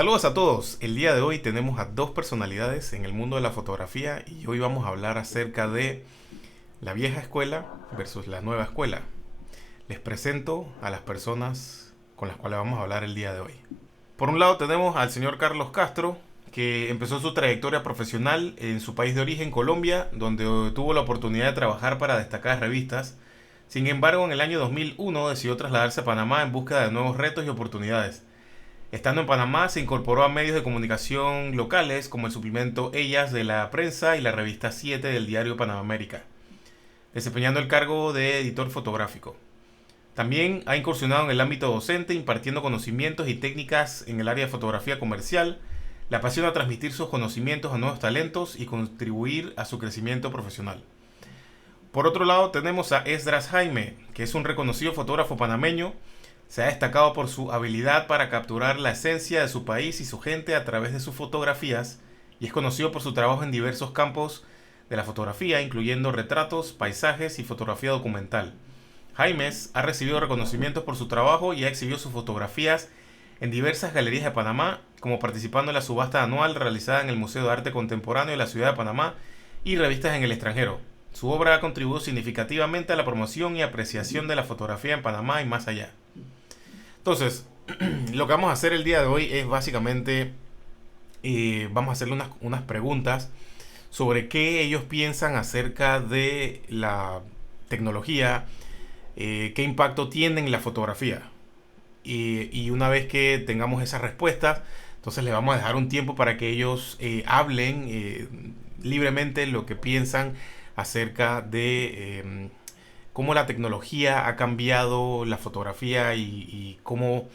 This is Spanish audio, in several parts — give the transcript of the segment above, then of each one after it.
Saludos a todos. El día de hoy tenemos a dos personalidades en el mundo de la fotografía y hoy vamos a hablar acerca de la vieja escuela versus la nueva escuela. Les presento a las personas con las cuales vamos a hablar el día de hoy. Por un lado tenemos al señor Carlos Castro, que empezó su trayectoria profesional en su país de origen, Colombia, donde tuvo la oportunidad de trabajar para destacadas revistas. Sin embargo, en el año 2001 decidió trasladarse a Panamá en búsqueda de nuevos retos y oportunidades. Estando en Panamá, se incorporó a medios de comunicación locales como el suplemento Ellas de la Prensa y la revista 7 del diario Panamérica, desempeñando el cargo de editor fotográfico. También ha incursionado en el ámbito docente, impartiendo conocimientos y técnicas en el área de fotografía comercial. Le apasiona transmitir sus conocimientos a nuevos talentos y contribuir a su crecimiento profesional. Por otro lado, tenemos a Esdras Jaime, que es un reconocido fotógrafo panameño. Se ha destacado por su habilidad para capturar la esencia de su país y su gente a través de sus fotografías y es conocido por su trabajo en diversos campos de la fotografía, incluyendo retratos, paisajes y fotografía documental. Jaimes ha recibido reconocimientos por su trabajo y ha exhibido sus fotografías en diversas galerías de Panamá, como participando en la subasta anual realizada en el Museo de Arte Contemporáneo de la ciudad de Panamá y revistas en el extranjero. Su obra ha contribuido significativamente a la promoción y apreciación de la fotografía en Panamá y más allá. Entonces, lo que vamos a hacer el día de hoy es básicamente, vamos a hacerle unas preguntas sobre qué ellos piensan acerca de la tecnología, qué impacto tiene en la fotografía. Y una vez que tengamos esas respuestas, entonces les vamos a dejar un tiempo para que ellos hablen libremente lo que piensan acerca de cómo la tecnología ha cambiado la fotografía y cómo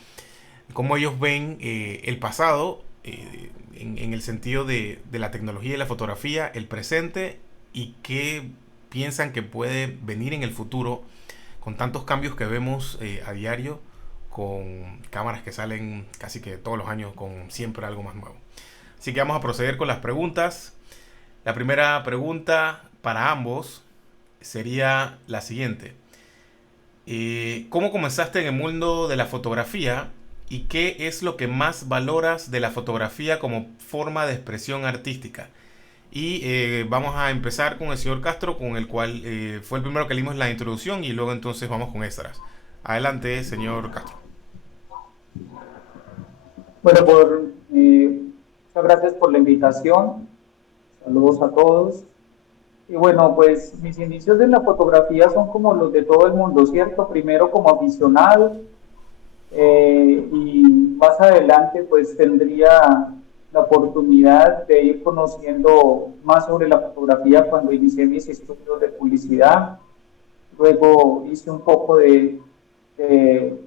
ellos ven el pasado en el sentido de la tecnología y la fotografía, el presente y qué piensan que puede venir en el futuro con tantos cambios que vemos a diario, con cámaras que salen casi que todos los años con siempre algo más nuevo. Así que vamos a proceder con las preguntas. La primera pregunta para ambos sería la siguiente. ¿Cómo comenzaste en el mundo de la fotografía y qué es lo que más valoras de la fotografía como forma de expresión artística? Y vamos a empezar con el señor Castro, con el cual fue el primero que leímos la introducción y luego entonces vamos con Esdras. Adelante, señor Castro. Bueno, muchas gracias por la invitación. Saludos a todos. Y bueno, pues mis inicios en la fotografía son como los de todo el mundo, ¿cierto? Primero como aficionado y más adelante pues tendría la oportunidad de ir conociendo más sobre la fotografía cuando inicié mis estudios de publicidad. Luego hice un poco de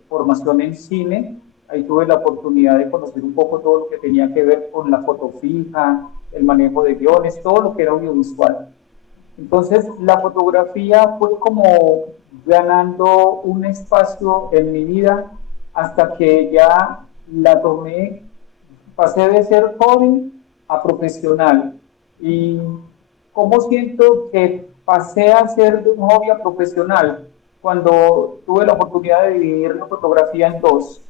formación en cine. Ahí tuve la oportunidad de conocer un poco todo lo que tenía que ver con la foto fija, el manejo de guiones, todo lo que era audiovisual. Entonces, la fotografía fue como ganando un espacio en mi vida hasta que ya la tomé, pasé de ser hobby a profesional. Y cómo siento que pasé a ser de un hobby a profesional cuando tuve la oportunidad de dividir la fotografía en dos.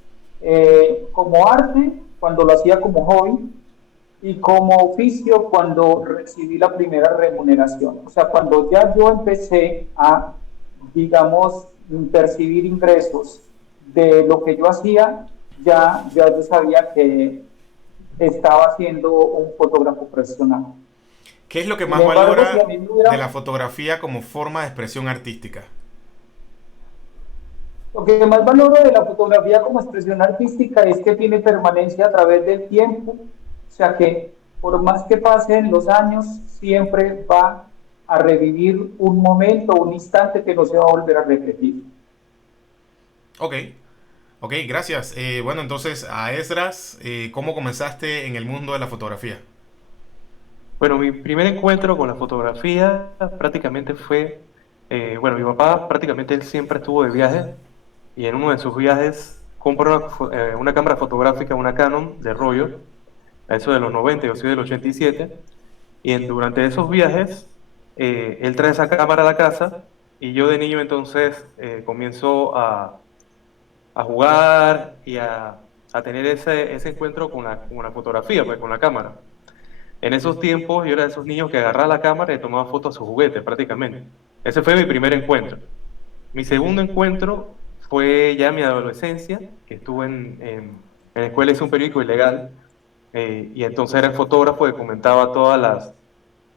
Como arte, cuando lo hacía como hobby, y como oficio cuando recibí la primera remuneración. O sea, cuando ya yo empecé a, digamos, percibir ingresos de lo que yo hacía, ya yo sabía que estaba siendo un fotógrafo profesional. ¿Qué es lo que Sin más embargo, si a valora mí me de la hubiera, fotografía como forma de expresión artística? lo que más valoro de la fotografía como expresión artística es que tiene permanencia a través del tiempo, o sea que por más que pasen los años, siempre va a revivir un momento, un instante que no se va a volver a repetir. Ok, ok, gracias. Bueno, entonces a Esdras, ¿cómo comenzaste en el mundo de la fotografía? Bueno, mi primer encuentro con la fotografía prácticamente fue, bueno, mi papá prácticamente él siempre estuvo de viaje y en uno de sus viajes compró una cámara fotográfica, una Canon de rollo, a eso de los 90, yo soy del 87, durante esos viajes él trae esa cámara a la casa y yo de niño entonces comienzo a jugar a tener ese encuentro con la fotografía, pues, con la cámara. En esos tiempos yo era de esos niños que agarraba la cámara y tomaba fotos a sus juguetes prácticamente. Ese fue mi primer encuentro. Mi segundo encuentro fue ya en mi adolescencia, que estuve en la escuela, hice un periódico ilegal, y entonces era el fotógrafo que comentaba todas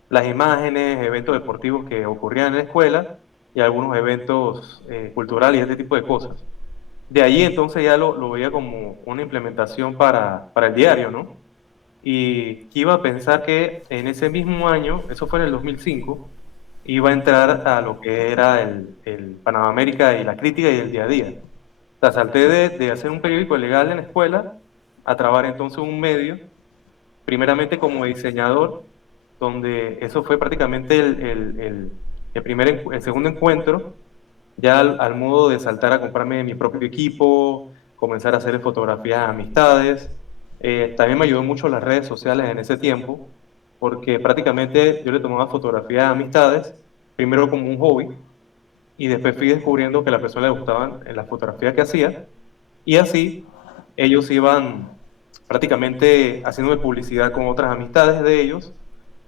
las imágenes, eventos deportivos que ocurrían en la escuela y algunos eventos culturales y ese tipo de cosas. De ahí entonces ya lo veía como una implementación para el diario, ¿no? Y iba a pensar que en ese mismo año, eso fue en el 2005, iba a entrar a lo que era el Panamá América y la crítica y el día a día. O sea, salté de hacer un periódico legal en la escuela a trabajar entonces un medio, primeramente como diseñador, donde eso fue prácticamente el segundo encuentro, ya al modo de saltar a comprarme mi propio equipo, comenzar a hacer fotografías a amistades. También me ayudó mucho las redes sociales en ese tiempo, porque prácticamente yo le tomaba fotografías a amistades, primero como un hobby, y después fui descubriendo que a la persona le gustaban las fotografías que hacía, y así ellos iban prácticamente haciéndome publicidad con otras amistades de ellos,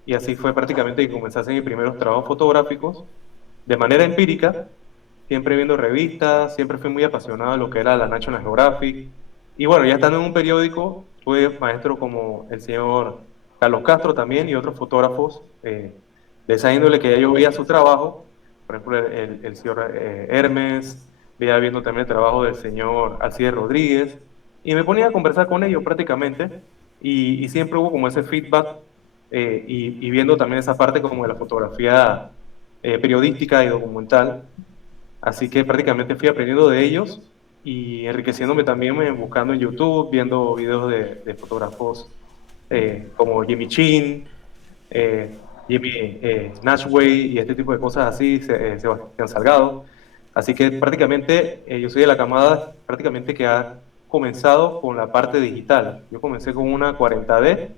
y así fue prácticamente que comencé a hacer mis primeros trabajos fotográficos de manera empírica, siempre viendo revistas, siempre fui muy apasionado de lo que era la National Geographic. Y bueno, ya estando en un periódico, tuve maestros como el señor Carlos Castro también y otros fotógrafos de esa índole que ya yo veía su trabajo, por ejemplo el señor Hermes, veía viendo también el trabajo del señor Alcides Rodríguez, y me ponía a conversar con ellos prácticamente, y siempre hubo como ese feedback, y viendo también esa parte como de la fotografía periodística y documental. Así que prácticamente fui aprendiendo de ellos y enriqueciéndome también buscando en YouTube, viendo videos de fotógrafos como Jimmy Chin, Jimmy Nashway y este tipo de cosas así, Sebastián Salgado. Así que prácticamente yo soy de la camada prácticamente que ha comenzado con la parte digital. Yo comencé con una 40D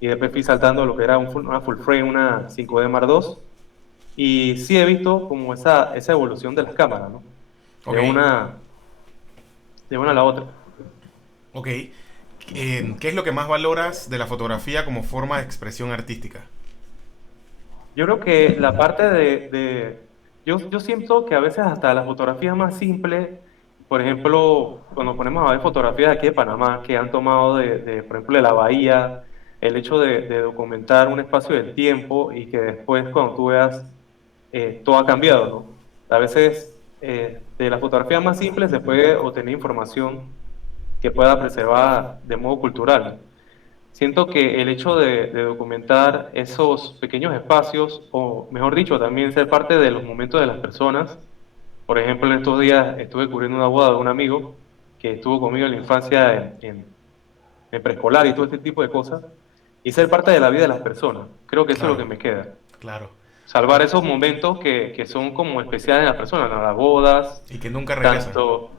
y después fui saltando a lo que era una full frame, una 5D Mark II, y sí he visto como esa evolución de las cámaras, ¿no? Ok, De una, de una a la otra. ok. ¿Qué es lo que más valoras de la fotografía como forma de expresión artística? Yo creo que la parte yo siento que a veces hasta las fotografías más simples, por ejemplo, cuando ponemos a ver fotografías de aquí de Panamá que han tomado por ejemplo, de la bahía, el hecho de documentar un espacio del tiempo y que después cuando tú veas, todo ha cambiado, ¿no? A veces de las fotografías más simples se puede obtener información que pueda preservar de modo cultural. Siento que el hecho de documentar esos pequeños espacios, o mejor dicho, también ser parte de los momentos de las personas. Por ejemplo, en estos días estuve cubriendo una boda de un amigo que estuvo conmigo en la infancia en preescolar y todo este tipo de cosas, y ser parte de la vida de las personas. Creo que eso es lo Claro, que me queda. claro. Salvar esos momentos que son como especiales en las personas, ¿no? Las bodas, Y que nunca regresan. tanto,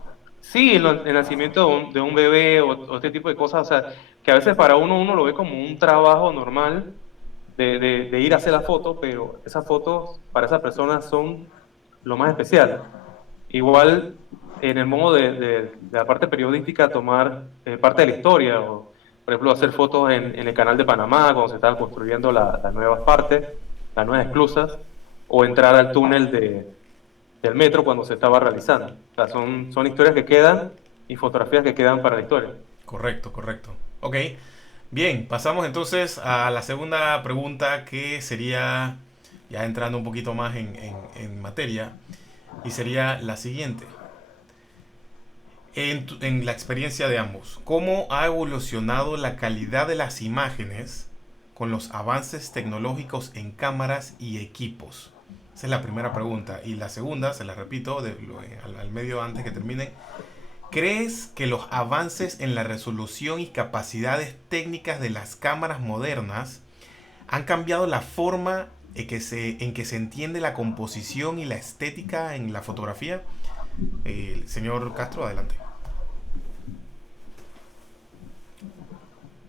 sí, el nacimiento de un bebé o este tipo de cosas, o sea, que a veces para uno lo ve como un trabajo normal de ir a hacer la foto, pero esas fotos para esas personas son lo más especial. Igual en el modo de la parte periodística, tomar parte de la historia, o por ejemplo hacer fotos en el canal de Panamá cuando se estaban construyendo las nuevas partes, las nuevas esclusas, o entrar al túnel del metro cuando se estaba realizando. O sea, son historias que quedan y fotografías que quedan para la historia. Correcto, correcto. Ok, bien, pasamos entonces a la segunda pregunta que sería, ya entrando un poquito más en materia, y sería la siguiente. En la experiencia de ambos, ¿cómo ha evolucionado la calidad de las imágenes con los avances tecnológicos en cámaras y equipos? Esa es la primera pregunta. Y la segunda, se la repito al medio antes que termine. ¿Crees que los avances en la resolución y capacidades técnicas de las cámaras modernas han cambiado la forma en que se entiende la composición y la estética en la fotografía? Señor Castro, adelante.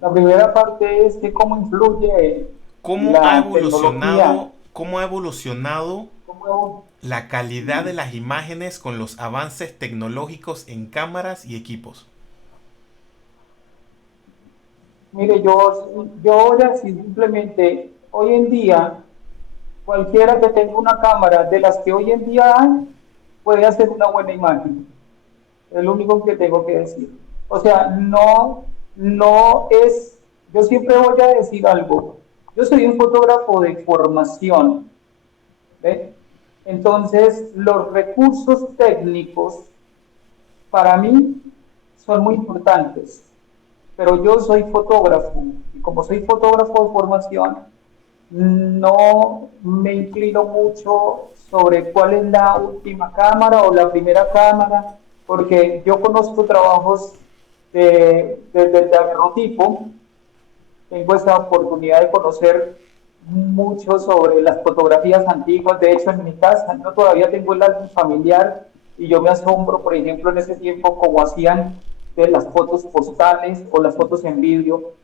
La primera parte es que cómo influye la tecnología, cómo ha evolucionado cómo, la calidad de las imágenes con los avances tecnológicos en cámaras y equipos? Mire, yo voy a decir simplemente, hoy en día, cualquiera que tenga una cámara de las que hoy en día hay, puede hacer una buena imagen. Es lo único que tengo que decir. O sea, no es, yo siempre voy a decir algo. Yo soy un fotógrafo de formación, ¿ve? Entonces, los recursos técnicos para mí son muy importantes, pero yo soy fotógrafo y como soy fotógrafo de formación, no me inclino mucho sobre cuál es la última cámara o la primera cámara, porque yo conozco trabajos de daguerrotipo, tengo esta oportunidad de conocer mucho sobre las fotografías antiguas. De hecho, en mi casa yo todavía tengo el álbum familiar y yo me asombro, por ejemplo, en ese tiempo cómo hacían de las fotos postales o las fotos en vídeo.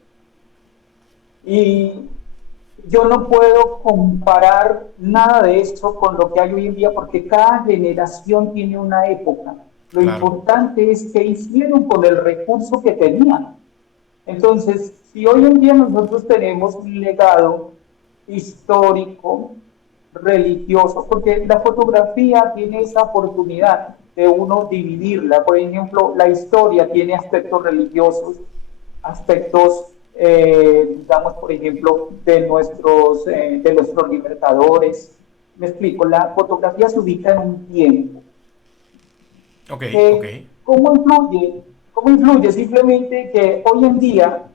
Y yo no puedo comparar nada de eso con lo que hay hoy en día porque cada generación tiene una época. Lo Claro, importante es qué hicieron con el recurso que tenían. Entonces, si hoy en día nosotros tenemos un legado histórico, religioso, porque la fotografía tiene esa oportunidad de uno dividirla. Por ejemplo, la historia tiene aspectos religiosos, aspectos, digamos, por ejemplo, de nuestros libertadores. Me explico, la fotografía se ubica en un tiempo. ok, ok, ¿Cómo influye? ¿Cómo influye? Simplemente que hoy en día,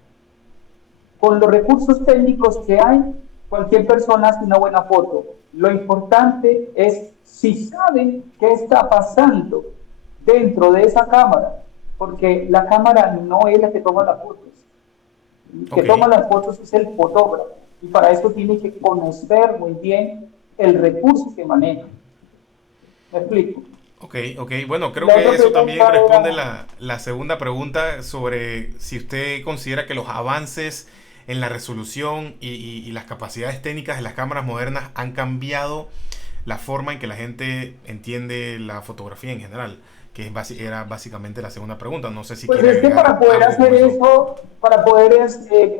con los recursos técnicos que hay, cualquier persona hace una buena foto. Lo importante es si saben qué está pasando dentro de esa cámara, porque la cámara no es la que toma las fotos. El que ok. toma las fotos es el fotógrafo, y para eso tiene que conocer muy bien el recurso que maneja. ¿Me explico? Ok, ok. Bueno, creo La que otra eso también pregunta responde era, la segunda pregunta sobre si usted considera que los avances en la resolución y las capacidades técnicas de las cámaras modernas han cambiado la forma en que la gente entiende la fotografía en general, que era básicamente la segunda pregunta. No sé si pues quiere es que para agregar poder algo hacer con eso. eso, para poder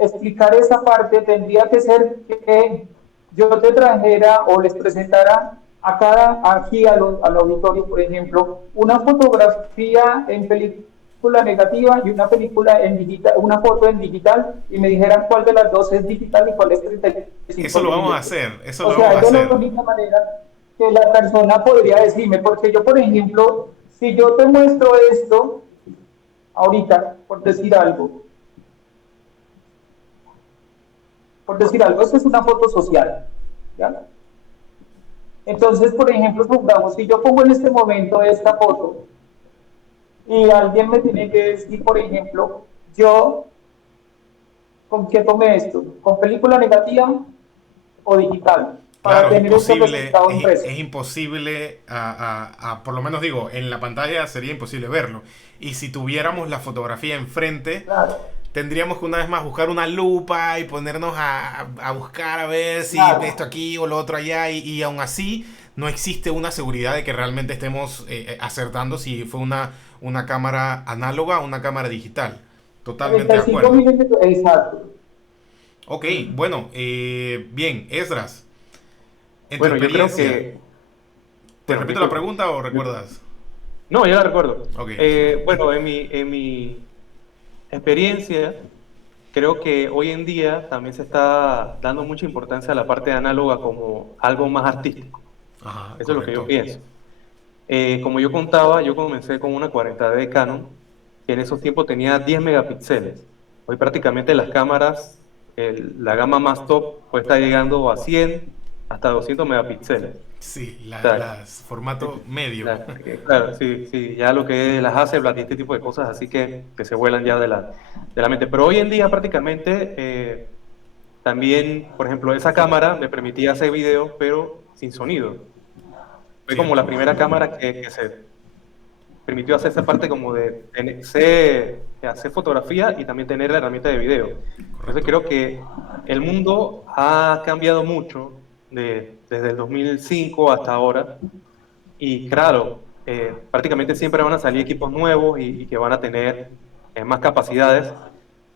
explicar esa parte, tendría que ser que yo te trajera o les presentara a aquí al auditorio, por ejemplo, una fotografía en película negativa y una película en digital, una foto en digital, y me dijeran cuál de las dos es digital y cuál es Eso 35 lo vamos a milímetros. hacer, eso O lo sea, vamos a es de la hacer. única manera que la persona podría decirme, porque yo, por ejemplo, si yo te muestro esto, ahorita, por decir algo, esto es una foto social, ¿ya? Entonces, por ejemplo, supongamos, si yo pongo en este momento esta foto y alguien me tiene que decir, por ejemplo, yo, ¿con qué tomé esto? ¿Con película negativa o digital? Para Claro, es tener este imposible, resultado impreso. es imposible, por lo menos digo, en la pantalla sería imposible verlo. Y si tuviéramos la fotografía enfrente, Claro, tendríamos que una vez más buscar una lupa y ponernos a buscar a ver si esto claro. aquí o lo otro allá. Y aún así no existe una seguridad de que realmente estemos acertando si fue una cámara análoga o una cámara digital. Totalmente de 35 acuerdo. milímetros, exacto. Ok, bueno, bien, Esdras, en tu Bueno, yo creo experiencia, que, ¿te bueno, repito la disculpa. pregunta o recuerdas? No, ya la recuerdo. Ok, Bueno, en mi experiencia, creo que hoy en día también se está dando mucha importancia a la parte análoga como algo más artístico. ajá, Eso es lo que yo correcto. pienso. Como yo contaba, yo comencé con una 40D Canon, que en esos tiempos tenía 10 megapíxeles. Hoy prácticamente las cámaras, la gama más top, puede estar llegando a 100 hasta 200 megapíxeles. Sí, O sea, las formato medio. claro, sí, sí, ya lo que es las Hasselblad y este tipo de cosas, así que se vuelan ya de la mente. Pero hoy en día prácticamente también, por ejemplo, esa cámara me permitía hacer videos, pero sin sonido. Fue como la Cierto, primera cámara que se permitió hacer esa parte como de hacer fotografía y también tener la herramienta de video. Entonces correcto. creo que el mundo ha cambiado mucho desde el 2005 hasta ahora y claro, prácticamente siempre van a salir equipos nuevos y que van a tener más capacidades,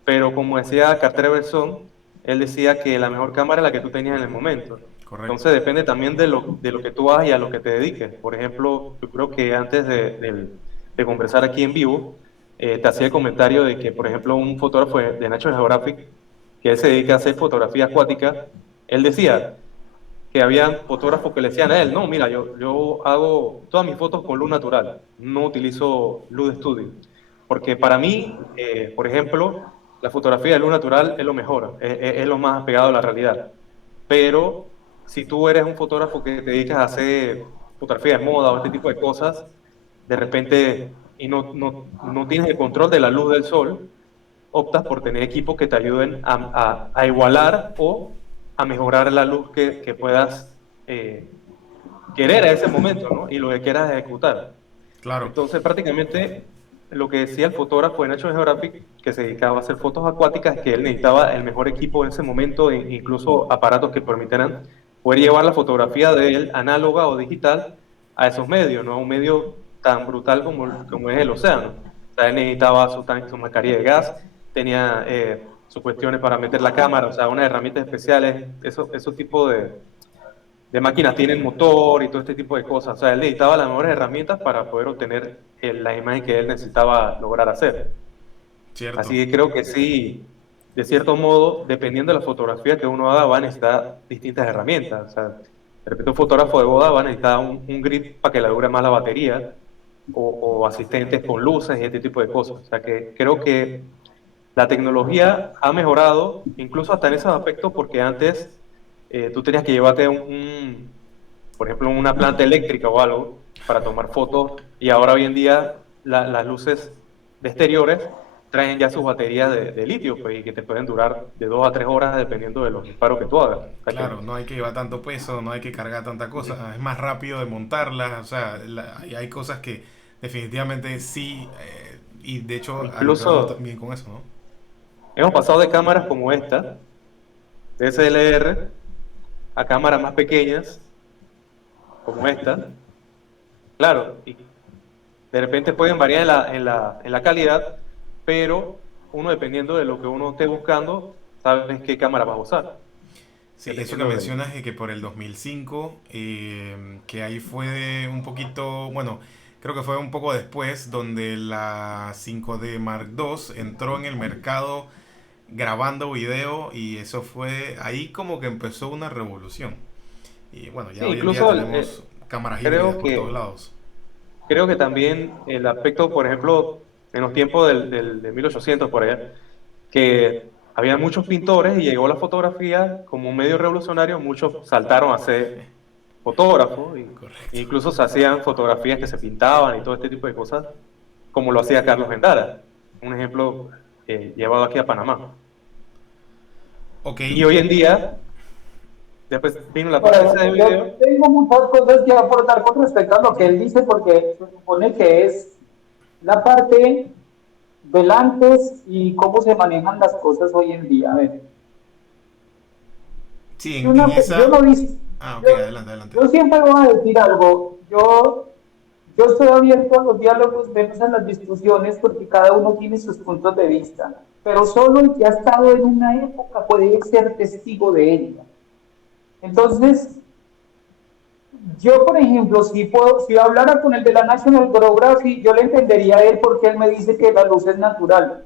pero como decía Cartier-Bresson, él decía que la mejor cámara es la que tú tenías en el momento. Correcto. Entonces depende también de lo que tú hagas y a lo que te dediques. Por ejemplo, yo creo que antes de conversar aquí en vivo, te hacía el comentario de que, por ejemplo, un fotógrafo de National Geographic, que él se dedica a hacer fotografía acuática, él decía que habían fotógrafos que le decían a él, no, mira, yo hago todas mis fotos con luz natural, no utilizo luz de estudio, porque para mí, por ejemplo, la fotografía de luz natural es lo mejor, es lo más apegado a la realidad, pero si tú eres un fotógrafo que te dedicas a hacer fotografía de moda o este tipo de cosas, de repente, y no tienes el control de la luz del sol, optas por tener equipos que te ayuden a igualar o a mejorar la luz que puedas querer a ese momento, ¿no? Y lo que quieras ejecutar. Claro. Entonces, prácticamente, lo que decía el fotógrafo de National Geographic, que se dedicaba a hacer fotos acuáticas, es que él necesitaba el mejor equipo en ese momento, e incluso aparatos que permitieran poder llevar la fotografía de él, análoga o digital, a esos medios, ¿no? A un medio tan brutal como es el océano. O sea, él necesitaba su mascarilla de gas, tenía sus cuestiones para meter la cámara, o sea, unas herramientas especiales, esos tipos de máquinas tienen motor y todo este tipo de cosas. O sea, él necesitaba las mejores herramientas para poder obtener la imagen que él necesitaba lograr hacer. Cierto. Así que creo que sí, de cierto modo, dependiendo de la fotografía que uno haga, va a necesitar distintas herramientas. O sea, de repente un fotógrafo de boda va a necesitar un grip para que le dure más la batería, o asistentes con luces y este tipo de cosas. O sea, que creo que la tecnología ha mejorado, incluso hasta en esos aspectos, porque antes tú tenías que llevarte por ejemplo, una planta eléctrica o algo para tomar fotos, y ahora hoy en día las luces de exteriores traen ya sus baterías de litio, pues, y que te pueden durar de 2 a 3 horas dependiendo de los disparos que tú hagas. O sea que, Claro, no hay que llevar tanto peso, no hay que cargar tanta cosa, es más rápido de montarlas, o sea, hay cosas que definitivamente sí, y de hecho a lo que vamos incluso también con eso, ¿no? hemos pasado de cámaras como esta, DSLR, a cámaras más pequeñas, como esta. Claro, y de repente pueden variar en la calidad, pero uno dependiendo de lo que uno esté buscando, sabes qué cámara vas a usar. Sí, eso que Dependiendo de... mencionas de que por el 2005, que ahí fue un poquito, bueno, creo que fue un poco después, donde la 5D Mark II entró en el mercado grabando video y eso fue, ahí como que empezó una revolución. Y bueno, Sí, ya hoy en día incluso tenemos cámaras híbridas creo por todos que, lados. creo que también el aspecto, por ejemplo, en los tiempos de 1800 por allá, que había muchos pintores y llegó la fotografía como un medio revolucionario, muchos saltaron a ser fotógrafos, e Correcto. incluso se hacían fotografías que se pintaban y todo este tipo de cosas, como lo hacía Carlos Endara, un ejemplo llevado aquí a Panamá. Ok, Y hoy en día, después vino la parte Bueno, esa de yo video. tengo muchas cosas que aportar con respecto a lo que él dice, porque se supone que es la parte del antes y cómo se manejan las cosas hoy en día. A ver, sí, si en yo esa... no dice, Ah, ok, yo, adelante, adelante. yo siempre voy a decir algo, yo estoy abierto a los diálogos, menos a las discusiones, porque cada uno tiene sus puntos de vista, pero solo el que ha estado en una época puede ser testigo de ella. Entonces, yo, por ejemplo, si hablara con el de la National Geographic, yo le entendería a él porque él me dice que la luz es natural,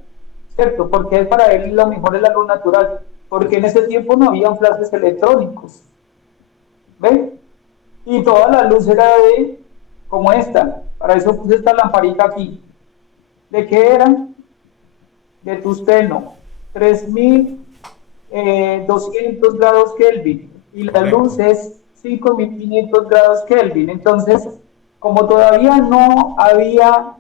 ¿cierto? Porque para él lo mejor es la luz natural, porque en ese tiempo no había flashes electrónicos, ¿ven? Y toda la luz era como esta, para eso puse esta lamparita aquí. ¿De qué era? De tungsteno, 3200 grados Kelvin, y la luz Correcto. es 5500 grados Kelvin. Entonces, como todavía no había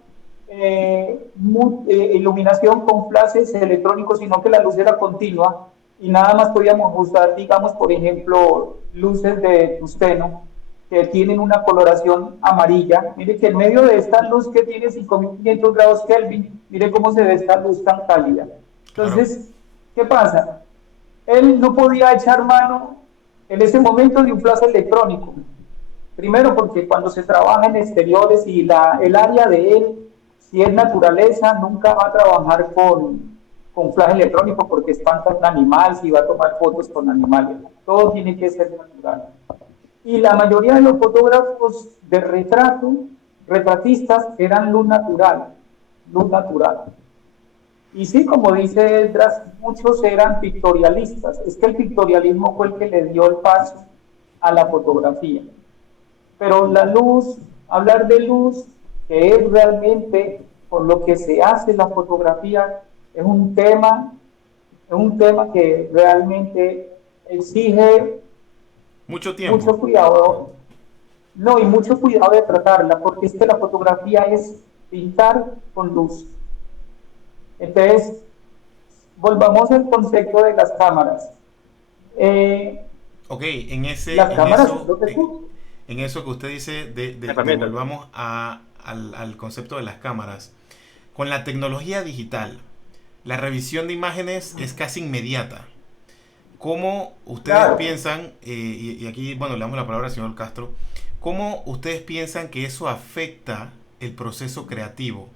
iluminación con flashes electrónicos, sino que la luz era continua, y nada más podíamos usar, digamos, por ejemplo, luces de tungsteno que tienen una coloración amarilla. Mire que en medio de esta luz que tiene 5500 grados Kelvin, mire cómo se ve esta luz tan cálida. Claro. Entonces, ¿qué pasa? Él no podía echar mano en ese momento de un flash electrónico. Primero porque cuando se trabaja en exteriores y el área de él, si es naturaleza, nunca va a trabajar con flash electrónico porque espanta a un animal si va a tomar fotos con animales. Todo tiene que ser natural. Y la mayoría de los fotógrafos de retrato, retratistas, eran luz natural, luz natural. Y sí, como dice Esdras, muchos eran pictorialistas. Es que el pictorialismo fue el que le dio el paso a la fotografía. Pero la luz, hablar de luz, que es realmente por lo que se hace la fotografía, es un tema que realmente exige Mucho tiempo. mucho cuidado, no, y mucho cuidado de tratarla, porque es que la fotografía es pintar con luz. Entonces, volvamos al concepto de las cámaras. Ok, en ese, Las en cámaras, eso, lo que tú, en eso que usted dice, Herramientas. volvamos al concepto de las cámaras. Con la tecnología digital, la revisión de imágenes es casi inmediata. ¿Cómo ustedes claro, piensan, y aquí, bueno, le damos la palabra al señor Castro, cómo ustedes piensan que eso afecta el proceso creativo?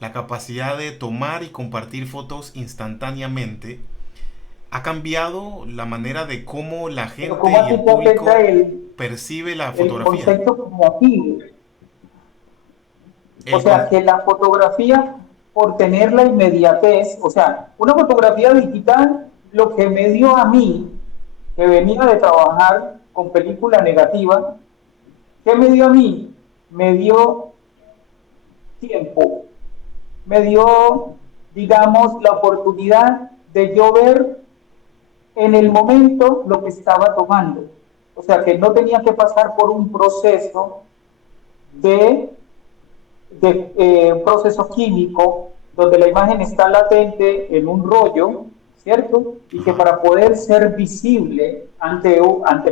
La capacidad de tomar y compartir fotos instantáneamente ha cambiado la manera de cómo la pero gente ¿cómo a y ti el te afecta público percibe la el fotografía. concepto creativo? O El sea, con- que la fotografía, por tener la inmediatez, o sea, una fotografía digital, lo que me dio a mí, que venía de trabajar con película negativa, ¿qué me dio a mí? Me dio tiempo, me dio, digamos, la oportunidad de yo ver en el momento lo que estaba tomando. O sea, que no tenía que pasar por un proceso de un proceso químico donde la imagen está latente en un rollo, ¿cierto? Y que Ajá. para poder ser visible ante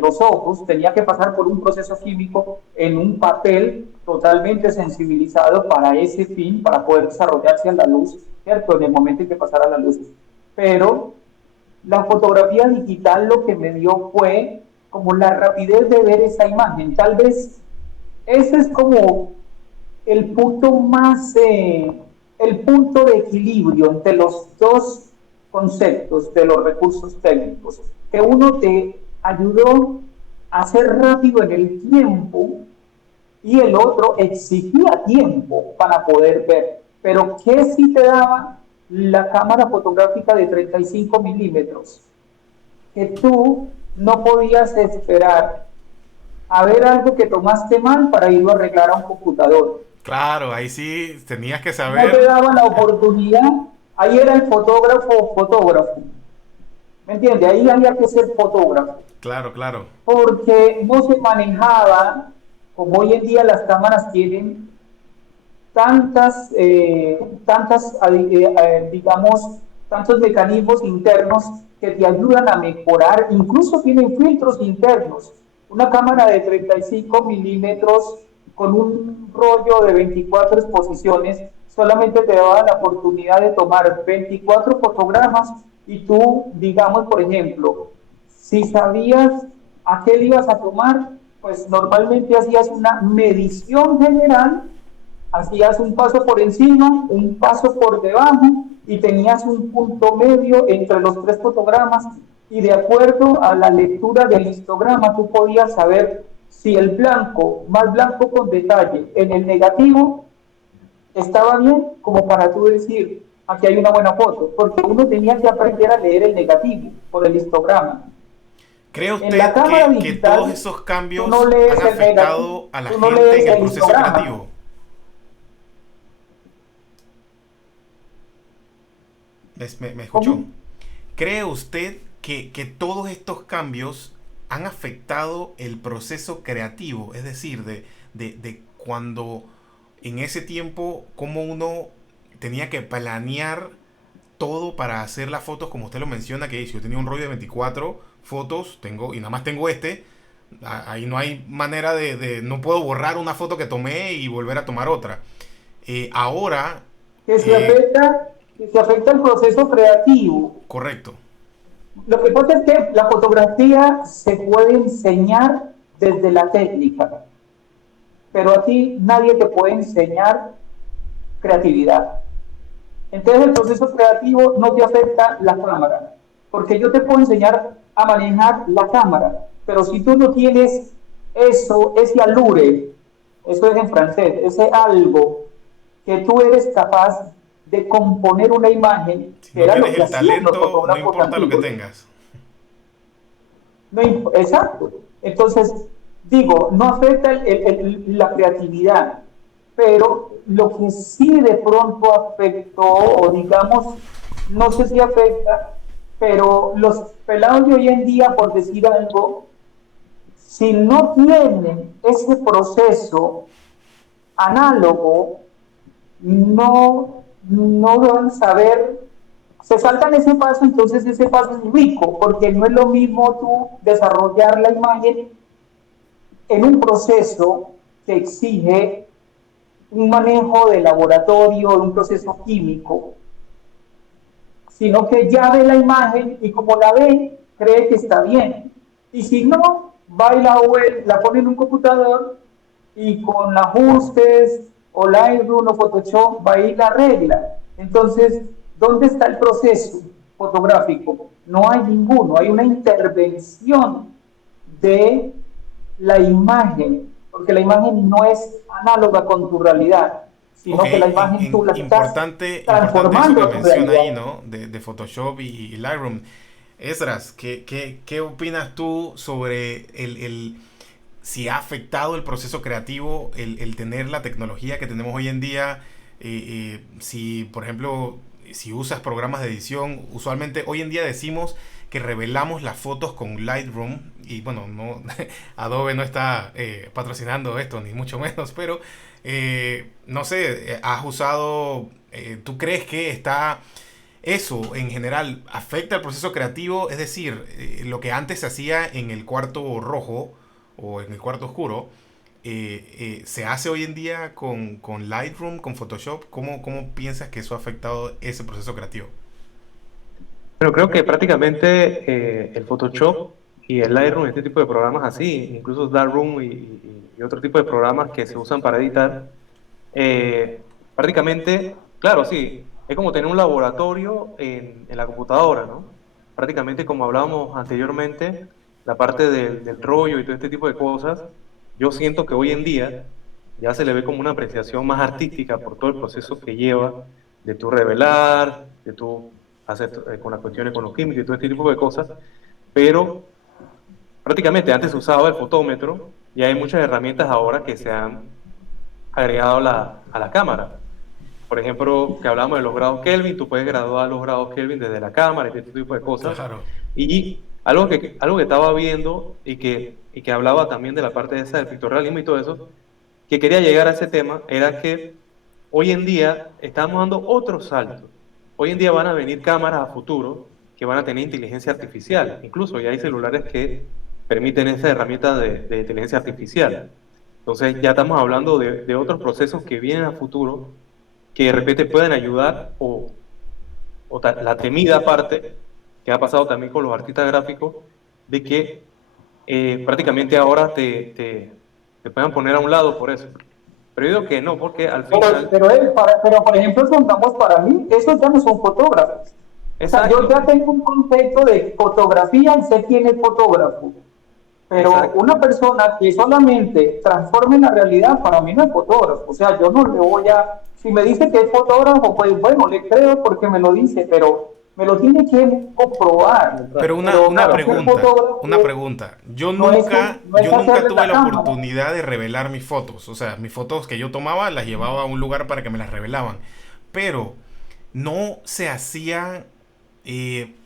los ojos tenía que pasar por un proceso químico en un papel totalmente sensibilizado para ese fin, para poder desarrollarse a la luz, ¿cierto? En el momento en que pasara la luz. Pero la fotografía digital lo que me dio fue como la rapidez de ver esa imagen. Tal vez ese es como el punto más, el punto de equilibrio entre los dos conceptos de los recursos técnicos, que uno te ayudó a ser rápido en el tiempo y el otro exigía tiempo para poder ver. Pero ¿qué sí te daba la cámara fotográfica de 35 milímetros? Que tú no podías esperar a ver algo que tomaste mal para irlo a arreglar a un computador. Claro, ahí sí tenías que No te saber. daba la oportunidad, ahí era el fotógrafo, ¿me entiendes? Ahí había que ser fotógrafo, Claro, claro. porque no se manejaba, como hoy en día las cámaras tienen digamos, tantos mecanismos internos que te ayudan a mejorar, incluso tienen filtros internos. Una cámara de 35 milímetros con un rollo de 24 exposiciones solamente te daba la oportunidad de tomar 24 fotogramas y tú, digamos, por ejemplo, si sabías a qué le ibas a tomar, pues normalmente hacías una medición general, hacías un paso por encima, un paso por debajo y tenías un punto medio entre los tres fotogramas y de acuerdo a la lectura del histograma tú podías saber si el blanco, más blanco con detalle, en el negativo estaba bien como para tú decir, aquí hay una buena foto, porque uno tenía que aprender a leer el negativo por el histograma. ¿Cree En la usted cámara que todos digital, esos tú no cambios lees han el negativo, afectado a la tú no gente lees en el el proceso histograma. creativo? ¿Me escuchó? ¿Cómo? ¿Cree usted que todos estos cambios han afectado el proceso creativo? Es decir, de cuando en ese tiempo, como uno tenía que planear todo para hacer las fotos, como usted lo menciona, que si yo tenía un rollo de 24 fotos, tengo, y nada más tengo ahí no hay manera no puedo borrar una foto que tomé y volver a tomar otra. Ahora, que se eh, afecta, que se afecta el proceso creativo. correcto. Lo que pasa es que la fotografía se puede enseñar desde la técnica, pero a ti nadie te puede enseñar creatividad. Entonces el proceso creativo no te afecta la cámara, porque yo te puedo enseñar a manejar la cámara, pero si tú no tienes eso, ese allure, eso es en francés, ese algo que tú eres capaz de componer una imagen, Si que no era lo tienes que el hacían los talento, no fotógrafos importa lo que antiguos. tengas. No, exacto. Entonces, digo, no afecta la creatividad, pero lo que sí de pronto afectó, o digamos, no sé si afecta, pero los pelados de hoy en día, por decir algo, si no tienen ese proceso análogo, no van a saber, se saltan ese paso, entonces ese paso es rico, porque no es lo mismo tú desarrollar la imagen en un proceso que exige un manejo de laboratorio, un proceso químico, sino que ya ve la imagen y como la ve, cree que está bien. Y si no, va y la pone en un computador y con ajustes o Lightroom o Photoshop va y la arregla. Entonces, ¿dónde está el proceso fotográfico? No hay ninguno, hay una intervención de la imagen, porque la imagen no es análoga con tu realidad, Ok, sino que la imagen tú la estás importante eso transformando que a tu menciona realidad. ahí, ¿no? De Photoshop y Lightroom. Esdras, ¿qué opinas tú sobre si ha afectado el proceso creativo el tener la tecnología que tenemos hoy en día? Si, por ejemplo, si usas programas de edición, usualmente hoy en día decimos que revelamos las fotos con Lightroom y bueno, no, Adobe no está patrocinando esto, ni mucho menos, pero no sé, has usado, ¿tú crees que está eso en general afecta el proceso creativo? Es decir, lo que antes se hacía en el cuarto rojo o en el cuarto oscuro, se hace hoy en día con Lightroom, con Photoshop. ¿Cómo piensas que eso ha afectado ese proceso creativo? Pero creo que prácticamente el Photoshop y el Lightroom, este tipo de programas así, incluso Darkroom y otro tipo de programas que se usan para editar, prácticamente, claro, sí, es como tener un laboratorio en la computadora, ¿no? Prácticamente como hablábamos anteriormente, la parte del rollo y todo este tipo de cosas, yo siento que hoy en día ya se le ve como una apreciación más artística por todo el proceso que lleva de tu revelar, de tu hacer con las cuestiones con los químicos y todo este tipo de cosas, pero prácticamente antes se usaba el fotómetro y hay muchas herramientas ahora que se han agregado a la cámara. Por ejemplo, que hablamos de los grados Kelvin, tú puedes graduar los grados Kelvin desde la cámara y este tipo de cosas. Claro. Y algo que estaba viendo y que hablaba también de la parte esa del pictorrealismo y todo eso, que quería llegar a ese tema, era que hoy en día estamos dando otro salto. Hoy en día van a venir cámaras a futuro que van a tener inteligencia artificial. Incluso ya hay celulares que permiten esa herramienta de inteligencia artificial. Entonces ya estamos hablando de otros procesos que vienen a futuro que de repente pueden ayudar la temida parte que ha pasado también con los artistas gráficos de que prácticamente ahora te puedan poner a un lado por eso. Pero yo digo que no, porque al final, Pero, por ejemplo, supongamos para mí, esos ya no son fotógrafos. O sea, yo exacto, ya tengo un concepto de fotografía y sé quién es fotógrafo. Pero exacto. una persona que solamente transforme la realidad, para mí no es fotógrafo. O sea, yo no le voy a... Si me dice que es fotógrafo, pues bueno, le creo porque me lo dice, pero me lo tiene que comprobar. Pero Pero claro, ser una fotógrafo pregunta. Yo no es, nunca, no es yo nunca hacerle tuve la la cámara. oportunidad de revelar mis fotos. O sea, mis fotos que yo tomaba las llevaba a un lugar para que me las revelaban. Pero no se hacían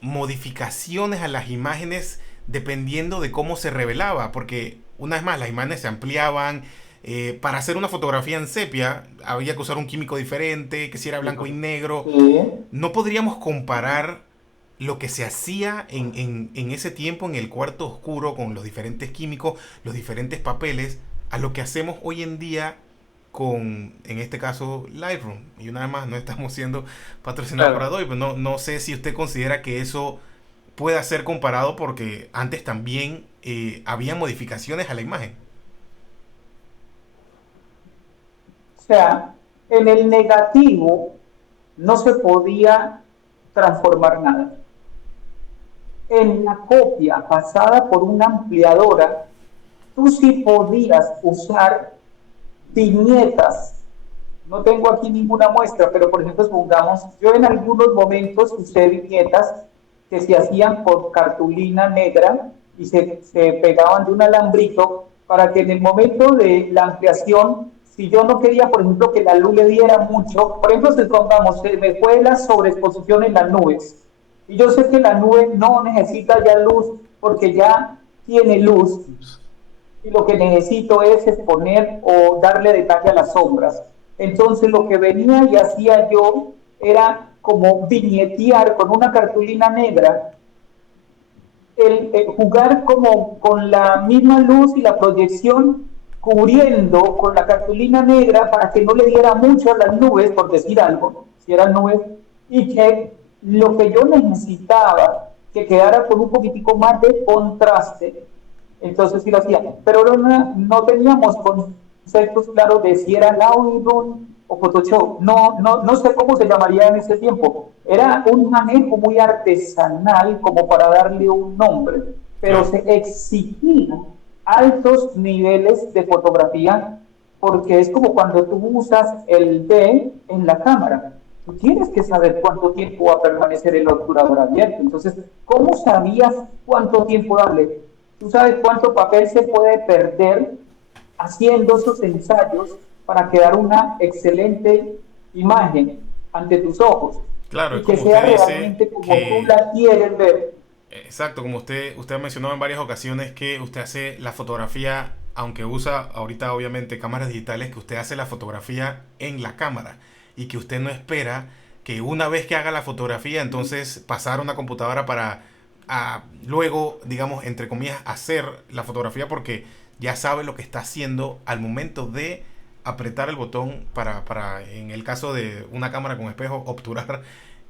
modificaciones a las imágenes dependiendo de cómo se revelaba. Porque una vez más, las imágenes se ampliaban. Para hacer una fotografía en sepia había que usar un químico diferente, que si era blanco y negro. Sí. No podríamos comparar lo que se hacía en ese tiempo en el cuarto oscuro con los diferentes químicos, los diferentes papeles, a lo que hacemos hoy en día con, en este caso, Lightroom. Y una vez más, no estamos siendo patrocinados por Claro. Adobe, pero no sé si usted considera que eso pueda ser comparado porque antes también había modificaciones a la imagen. O sea, en el negativo, no se podía transformar nada. En la copia pasada por una ampliadora, tú sí podías usar viñetas. No tengo aquí ninguna muestra, pero por ejemplo, supongamos, yo en algunos momentos usé viñetas que se hacían por cartulina negra y se pegaban de un alambrito para que en el momento de la ampliación, si yo no quería, por ejemplo, que la luz le diera mucho, por ejemplo, supongamos, se me fue la sobreexposición en las nubes, y yo sé que la nube no necesita ya luz porque ya tiene luz, y lo que necesito es exponer o darle detalle a las sombras. Entonces lo que venía y hacía yo era como viñetear con una cartulina negra, el jugar como con la misma luz y la proyección cubriendo con la cartulina negra para que no le diera mucho a las nubes, por decir algo, si eran nubes, y que lo que yo necesitaba que quedara con un poquitico más de contraste, entonces sí lo hacía, pero no teníamos conceptos claros de si era Lightroom o Photoshop, no sé cómo se llamaría en ese tiempo, era un manejo muy artesanal como para darle un nombre, pero Claro. se exigían altos niveles de fotografía porque es como cuando tú usas el D en la cámara. Tú tienes que saber cuánto tiempo va a permanecer el obturador abierto. Entonces, ¿cómo sabías cuánto tiempo darle? Tú sabes cuánto papel se puede perder haciendo esos ensayos para crear una excelente imagen ante tus ojos Claro, y es que como sea usted dice realmente como tú que, la quieres ver. exacto, como usted ha mencionado en varias ocasiones que usted hace la fotografía, aunque usa ahorita obviamente cámaras digitales, que usted hace la fotografía en la cámara y que usted no espera que una vez que haga la fotografía, entonces pasar a una computadora para luego, digamos, entre comillas, hacer la fotografía porque ya sabe lo que está haciendo al momento de apretar el botón en el caso de una cámara con espejo, obturar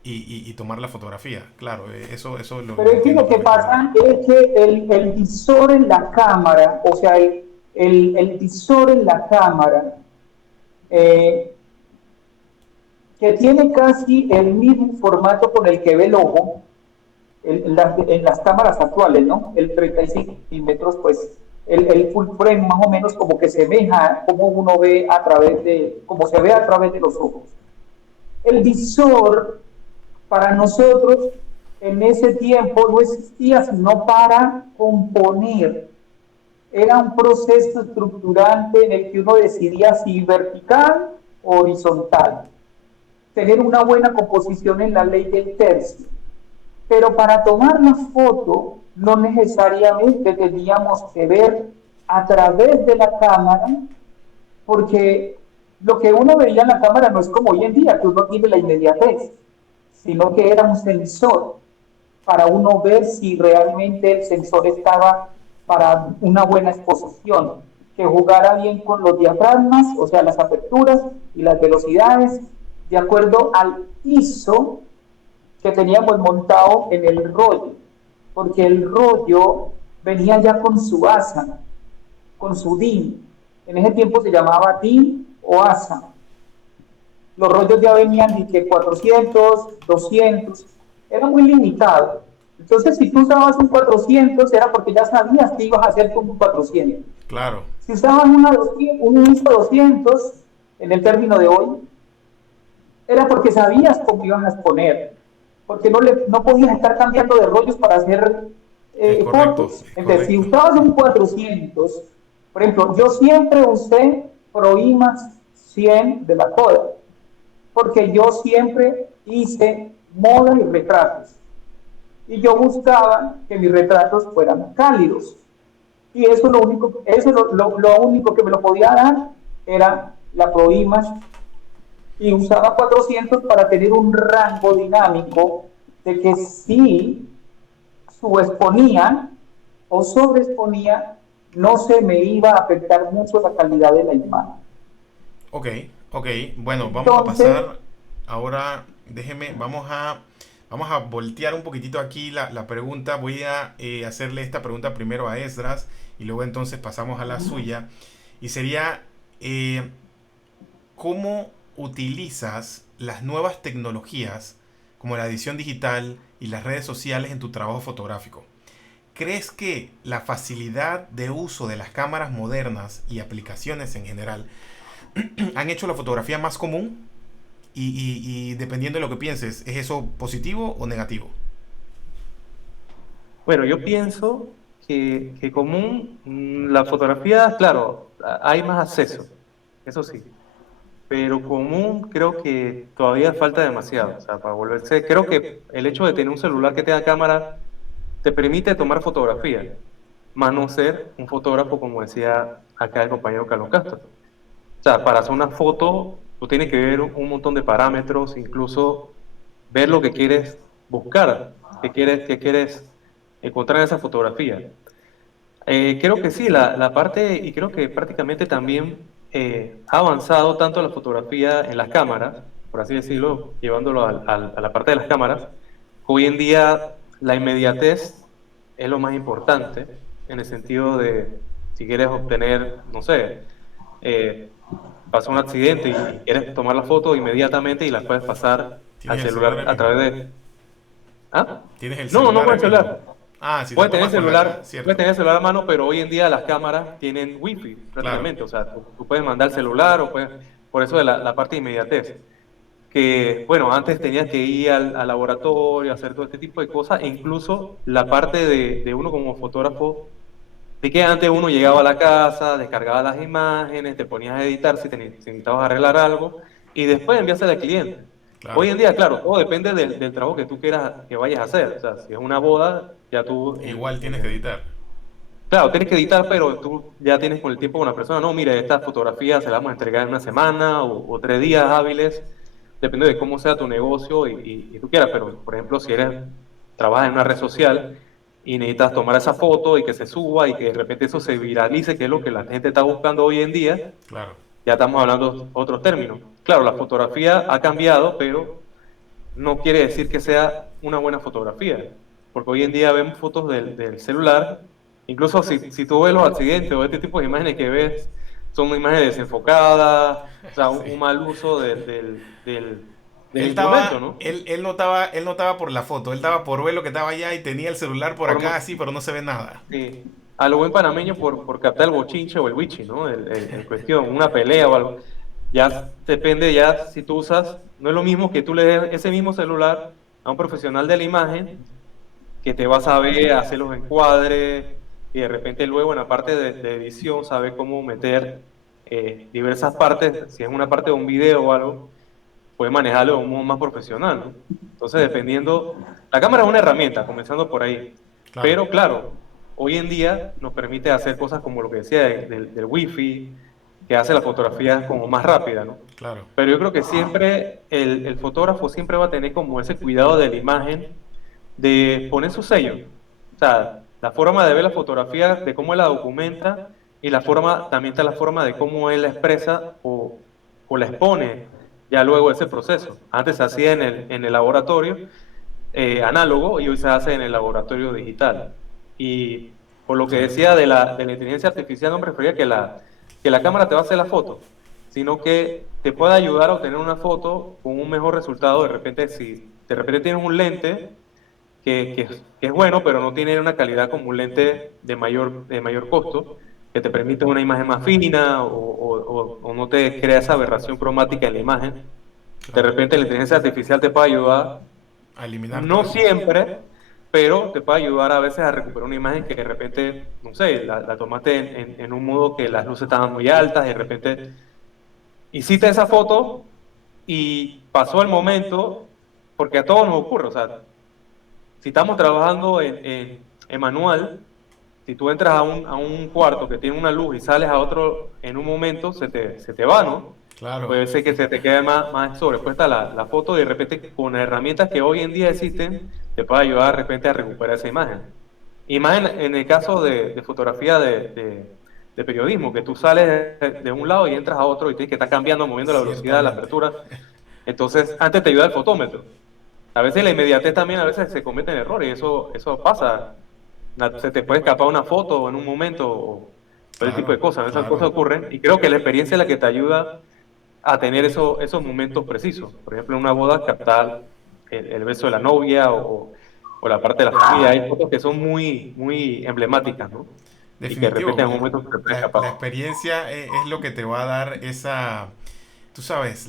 y tomar la fotografía. Claro, eso Pero lo es que entiendo lo que perfectamente. pasa es que el visor en la cámara, o sea, el visor en la cámara, eh, que tiene casi el mismo formato con el que ve el ojo en las cámaras actuales, ¿no? El 35 milímetros, pues el full frame más o menos como que semeja como uno ve a través de, como se ve a través de los ojos. El visor para nosotros en ese tiempo no existía sino para componer. Era un proceso estructurante en el que uno decidía si vertical o horizontal. Tener una buena composición en la ley del tercio. Pero para tomar la foto no necesariamente teníamos que ver a través de la cámara, porque lo que uno veía en la cámara no es como hoy en día, que uno tiene la inmediatez, sino que era un sensor para uno ver si realmente el sensor estaba para una buena exposición, que jugara bien con los diafragmas, o sea, las aperturas y las velocidades, de acuerdo al ISO que teníamos montado en el rollo, porque el rollo venía ya con su asa, con su DIN. En ese tiempo se llamaba DIN o asa. Los rollos ya venían de que 400, 200, era muy limitado. Entonces, si tú usabas un 400, era porque ya sabías que ibas a hacer con un 400. Claro, Si usabas un ISO 200, en el término de hoy, era porque sabías cómo ibas a exponer, porque no podías estar cambiando de rollos para hacer es correcto, fotos. es Entonces, si correcto. usabas un 400, por ejemplo, yo siempre usé ProImax 100 de la Kodak, porque yo siempre hice moda y retratos. Y yo buscaba que mis retratos fueran cálidos. Y lo único que me lo podía dar era la ProImage y usaba 400 para tener un rango dinámico de que si subexponía o sobreexponía, no se me iba a afectar mucho la calidad de la imagen. Ok, ok. Bueno, vamos a Entonces, pasar ahora, déjeme, vamos a voltear un poquitito aquí la pregunta. Voy a hacerle esta pregunta primero a Esdras y luego entonces pasamos a la suya. Y sería, ¿cómo utilizas las nuevas tecnologías como la edición digital y las redes sociales en tu trabajo fotográfico? ¿Crees que la facilidad de uso de las cámaras modernas y aplicaciones en general han hecho la fotografía más común? Y dependiendo de lo que pienses, ¿es eso positivo o negativo? Bueno, yo pienso que común, la fotografía, claro, hay más acceso, eso sí, pero común creo que todavía falta demasiado, o sea, para volverse, creo que el hecho de tener un celular que tenga cámara te permite tomar fotografía, más no ser un fotógrafo como decía acá el compañero Carlos Castro. O sea, para hacer una foto, tú tienes que ver un montón de parámetros, incluso ver lo que quieres buscar, qué quieres encontrar en esa fotografía. Creo que sí, la parte, y creo que prácticamente también ha avanzado tanto la fotografía en las cámaras, por así decirlo, llevándolo a la parte de las cámaras, que hoy en día la inmediatez es lo más importante, en el sentido de si quieres obtener, no sé, eh, pasó un accidente y quieres tomar la foto inmediatamente y la puedes pasar al Tienes el celular celular ahí a mismo. través de... ¿Ah? Tienes el No, no celular con ahí el mismo. celular. Ah, si la Puedes tener tomas con la celular, puedes cierto. tener celular a mano, pero hoy en día las cámaras tienen wifi Claro. prácticamente. O sea, tú puedes mandar el celular o puedes, por eso de la parte de inmediatez. Que, bueno, antes tenías que ir al laboratorio, hacer todo este tipo de cosas, e incluso la parte de uno como fotógrafo, de que antes uno llegaba a la casa, descargaba las imágenes, te ponías a editar si si necesitabas arreglar algo, y después enviársela al cliente. Claro. Hoy en día, claro, todo depende del trabajo que tú quieras que vayas a hacer. O sea, si es una boda, ya tú Igual tienes que editar. claro, tienes que editar, pero tú ya tienes con el tiempo con la persona, no, mire, esta fotografía se la vamos a entregar en una semana o 3 días hábiles, depende de cómo sea tu negocio y tú quieras, pero por ejemplo, si trabajas en una red social y necesitas tomar esa foto y que se suba y que de repente eso se viralice, que es lo que la gente está buscando hoy en día, Claro. ya estamos hablando de otros términos. Claro, la fotografía ha cambiado, pero no quiere decir que sea una buena fotografía, porque hoy en día vemos fotos del celular, incluso si tú ves los accidentes o este tipo de imágenes que ves, son imágenes desenfocadas, o sea, un Sí. mal uso del Él instrumento, estaba, ¿no? él notaba por la foto, él estaba por ver lo que estaba allá y tenía el celular por Por, acá así, pero no se ve nada. sí, a lo buen panameño por captar el bochinche o el wichi, ¿no? En cuestión, una pelea o algo. Ya depende, ya si tú usas, no es lo mismo que tú le des ese mismo celular a un profesional de la imagen que te va a saber hacer los encuadres y de repente luego en la parte de edición sabe cómo meter diversas partes, si es una parte de un video o algo, puede manejarlo de un modo más profesional, ¿no? Entonces, dependiendo, la cámara es una herramienta, comenzando por ahí, Claro. pero claro, hoy en día nos permite hacer cosas como lo que decía del wifi, que hace la fotografía como más rápida, ¿no? Claro. Pero yo creo que siempre el fotógrafo siempre va a tener como ese cuidado de la imagen, de poner su sello. O sea, la forma de ver la fotografía, de cómo él la documenta, y la forma, también está la forma de cómo él la expresa o la expone ya luego de ese proceso. Antes se hacía en el laboratorio análogo y hoy se hace en el laboratorio digital. Y por lo que Cierto. decía de la inteligencia artificial, no me refería que la cámara te va a hacer la foto, sino que te puede ayudar a obtener una foto con un mejor resultado. De repente, si de repente tienes un lente que es bueno, pero no tiene una calidad como un lente de mayor costo, que te permite una imagen más fina o no te crea esa aberración cromática en la imagen. De Claro. repente la inteligencia artificial te puede ayudar, A eliminar todo no eso. siempre, pero te puede ayudar a veces a recuperar una imagen que de repente, no sé, la tomaste en un modo que las luces estaban muy altas, y de repente hiciste esa foto y pasó el momento, porque a todos nos ocurre, o sea, si estamos trabajando en manual, si tú entras a un cuarto que tiene una luz y sales a otro en un momento, se te va, ¿no? Claro. Puede ser que se te quede más sobrepuesta la foto y de repente con herramientas que hoy en día existen, te puede ayudar de repente a recuperar esa imagen. Y más en el caso de fotografía de periodismo, que tú sales de un lado y entras a otro y tienes que estar cambiando, moviendo la velocidad, la Ciertamente. apertura. Entonces, antes te ayuda el fotómetro. A veces la inmediatez también, a veces se cometen errores y eso pasa. Se te puede escapar una foto en un momento o todo ese tipo Claro. de cosas. Esas Claro. cosas ocurren y creo que la experiencia es la que te ayuda a tener esos momentos precisos. Por ejemplo, en una boda, captar el beso de la novia o la parte de la familia. Hay fotos que son muy, muy emblemáticas, ¿no? Y que de repente Definitivo, en un momento se puede la escapar. experiencia es lo que te va a dar esa, tú sabes,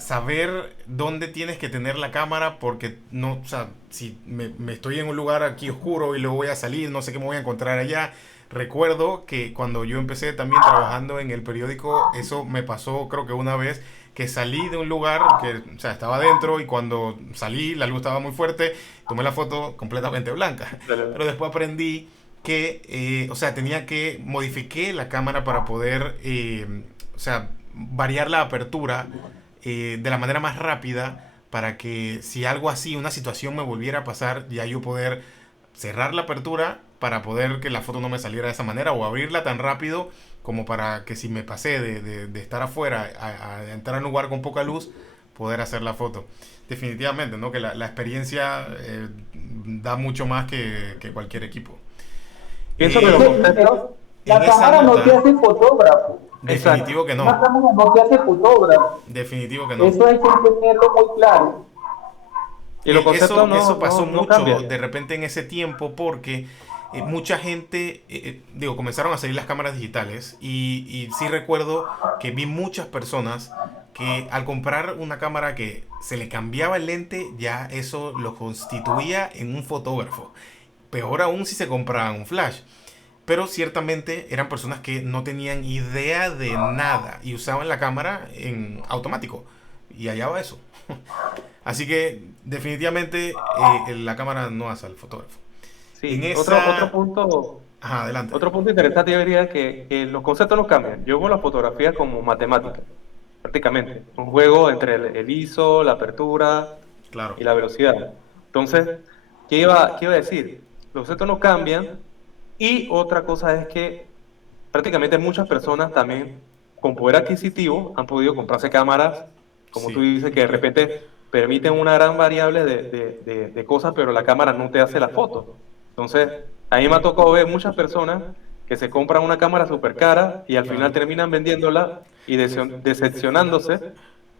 saber dónde tienes que tener la cámara porque no, o sea, si me estoy en un lugar aquí oscuro y luego voy a salir, no sé qué me voy a encontrar allá. Recuerdo que cuando yo empecé también trabajando en el periódico, eso me pasó creo que una vez que salí de un lugar que, o sea, estaba adentro y cuando salí la luz estaba muy fuerte, tomé la foto completamente blanca. Pero después aprendí que, o sea, tenía que modifiqué la cámara para poder, o sea, variar la apertura de la manera más rápida para que si algo así, una situación me volviera a pasar, ya yo poder cerrar la apertura para poder que la foto no me saliera de esa manera o abrirla tan rápido como para que si me pasé de estar afuera a entrar en un lugar con poca luz, poder hacer la foto. Definitivamente, ¿no? Que la experiencia da mucho más que cualquier equipo. Pienso que Eh, lo Pero en la esa cámara no te nota, hace fotógrafo. definitivo que Una no. cámara no te hace fotógrafo. Definitivo que no. Eso hay que tenerlo muy claro. Y los conceptos Eso pasó no mucho cambian. de repente en ese tiempo porque mucha gente, digo, comenzaron a salir las cámaras digitales y sí recuerdo que vi muchas personas que al comprar una cámara que se le cambiaba el lente, ya eso lo constituía en un fotógrafo. Peor aún si se compraban un flash. Pero ciertamente eran personas que no tenían idea de nada y usaban la cámara en automático. Y allá va eso. Así que definitivamente la cámara no hace al fotógrafo. En Sí, esa... Ajá, adelante. otro punto interesante yo diría que los conceptos no cambian. Yo veo la fotografía como matemática, prácticamente. Un juego entre el ISO, la apertura Claro. y la velocidad. Entonces, qué iba a decir? Los conceptos no cambian y otra cosa es que prácticamente muchas personas también con poder adquisitivo han podido comprarse cámaras, como tú Sí. dices, que de repente permiten una gran variable de cosas, pero la cámara no te hace la foto. Entonces, a mí me ha tocado ver muchas personas que se compran una cámara súper cara y al final Claro. terminan vendiéndola y decepcionándose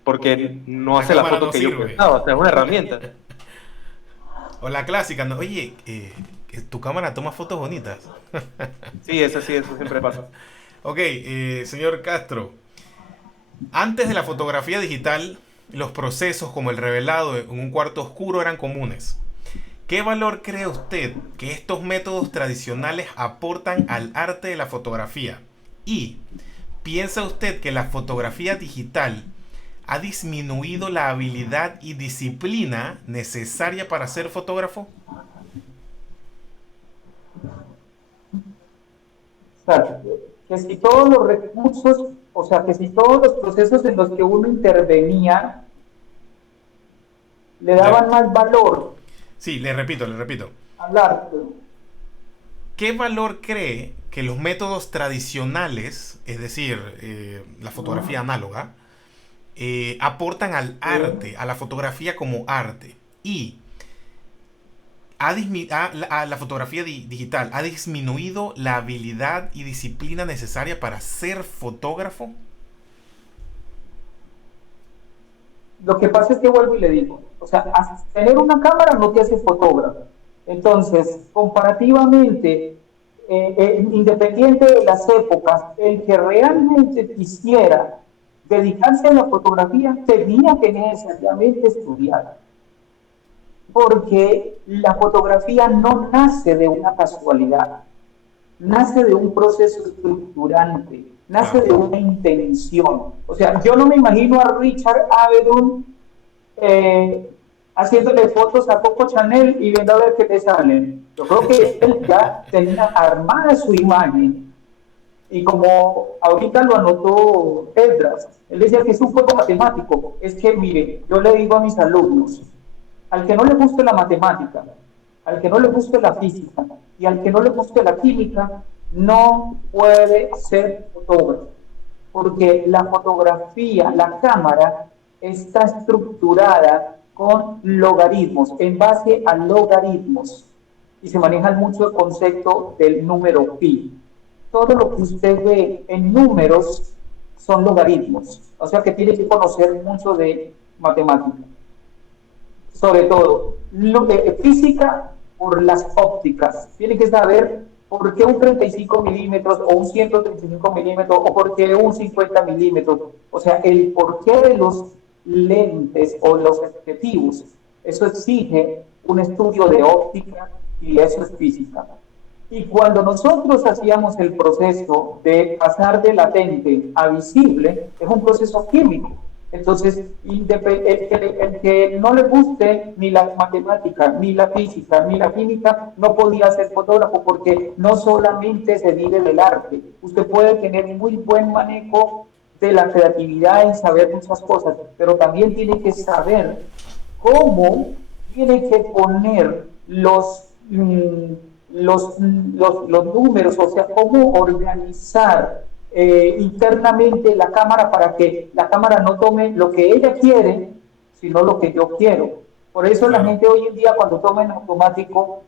porque no La hace la cámara foto no que yo sirve. pensaba. O sea, es una herramienta. O la clásica, ¿no? Oye, que tu cámara toma fotos bonitas. Sí, eso siempre pasa. Ok, señor Castro. Antes de la fotografía digital, los procesos como el revelado en un cuarto oscuro eran comunes. ¿Qué valor cree usted que estos métodos tradicionales aportan al arte de la fotografía? ¿Y piensa usted que la fotografía digital ha disminuido la habilidad y disciplina necesaria para ser fotógrafo? O sea, que si todos los recursos, o sea, que si todos los procesos en los que uno intervenía le Le- daban más valor sí, le repito, le repito. al arte. ¿Qué valor cree que los métodos tradicionales, es decir, la fotografía análoga, aportan al arte, a la fotografía como arte? Y la fotografía digital ha disminuido la habilidad y disciplina necesaria para ser fotógrafo. Lo que pasa es que vuelvo y le digo, o sea, tener una cámara no te hace fotógrafo. Entonces, comparativamente, independiente de las épocas, el que realmente quisiera dedicarse a la fotografía tenía que necesariamente estudiar, porque la fotografía no nace de una casualidad, nace de un proceso estructurante, nace Claro. de una intención. O sea, yo no me imagino a Richard Avedon haciéndole fotos a Coco Chanel y viendo a ver qué le salen. Yo creo que él ya tenía armada su imagen. Y como ahorita lo anotó Edras, él decía que es un juego matemático. Es que, mire, yo le digo a mis alumnos, al que no le guste la matemática, al que no le guste la física y al que no le guste la química, no puede ser fotógrafo. Porque la fotografía, la cámara, está estructurada con logaritmos, en base a logaritmos. Y se maneja mucho el concepto del número pi. Todo lo que usted ve en números son logaritmos, o sea que tiene que conocer mucho de matemática, sobre todo física por las ópticas, tiene que saber por qué un 35 milímetros o un 135 milímetros o por qué un 50 milímetros, o sea, el porqué de los lentes o los objetivos, eso exige un estudio de óptica y eso es física. Y cuando nosotros hacíamos el proceso de pasar de latente a visible, es un proceso químico. Entonces, el que no le guste ni la matemática, ni la física, ni la química, no podía ser fotógrafo porque no solamente se vive del arte. Usted puede tener muy buen manejo de la creatividad y saber muchas cosas, pero también tiene que saber cómo tiene que poner los números, o sea, cómo organizar internamente la cámara para que la cámara no tome lo que ella quiere, sino lo que yo quiero. Por eso la Claro. gente hoy en día cuando toma en automático,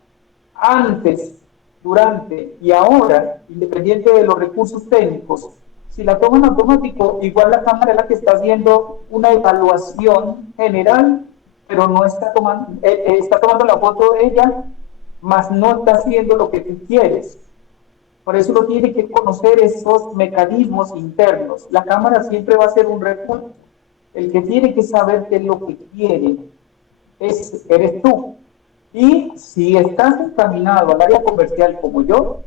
antes, durante y ahora, independiente de los recursos técnicos, si la toma en automático, igual la cámara es la que está haciendo una evaluación general, pero no está tomando, está tomando la foto de ella, más no está haciendo lo que tú quieres. Por eso uno tiene que conocer esos mecanismos internos. La cámara siempre va a ser un recurso. El que tiene que saber qué es lo que quiere eres tú. Y si estás encaminado al área comercial como yo,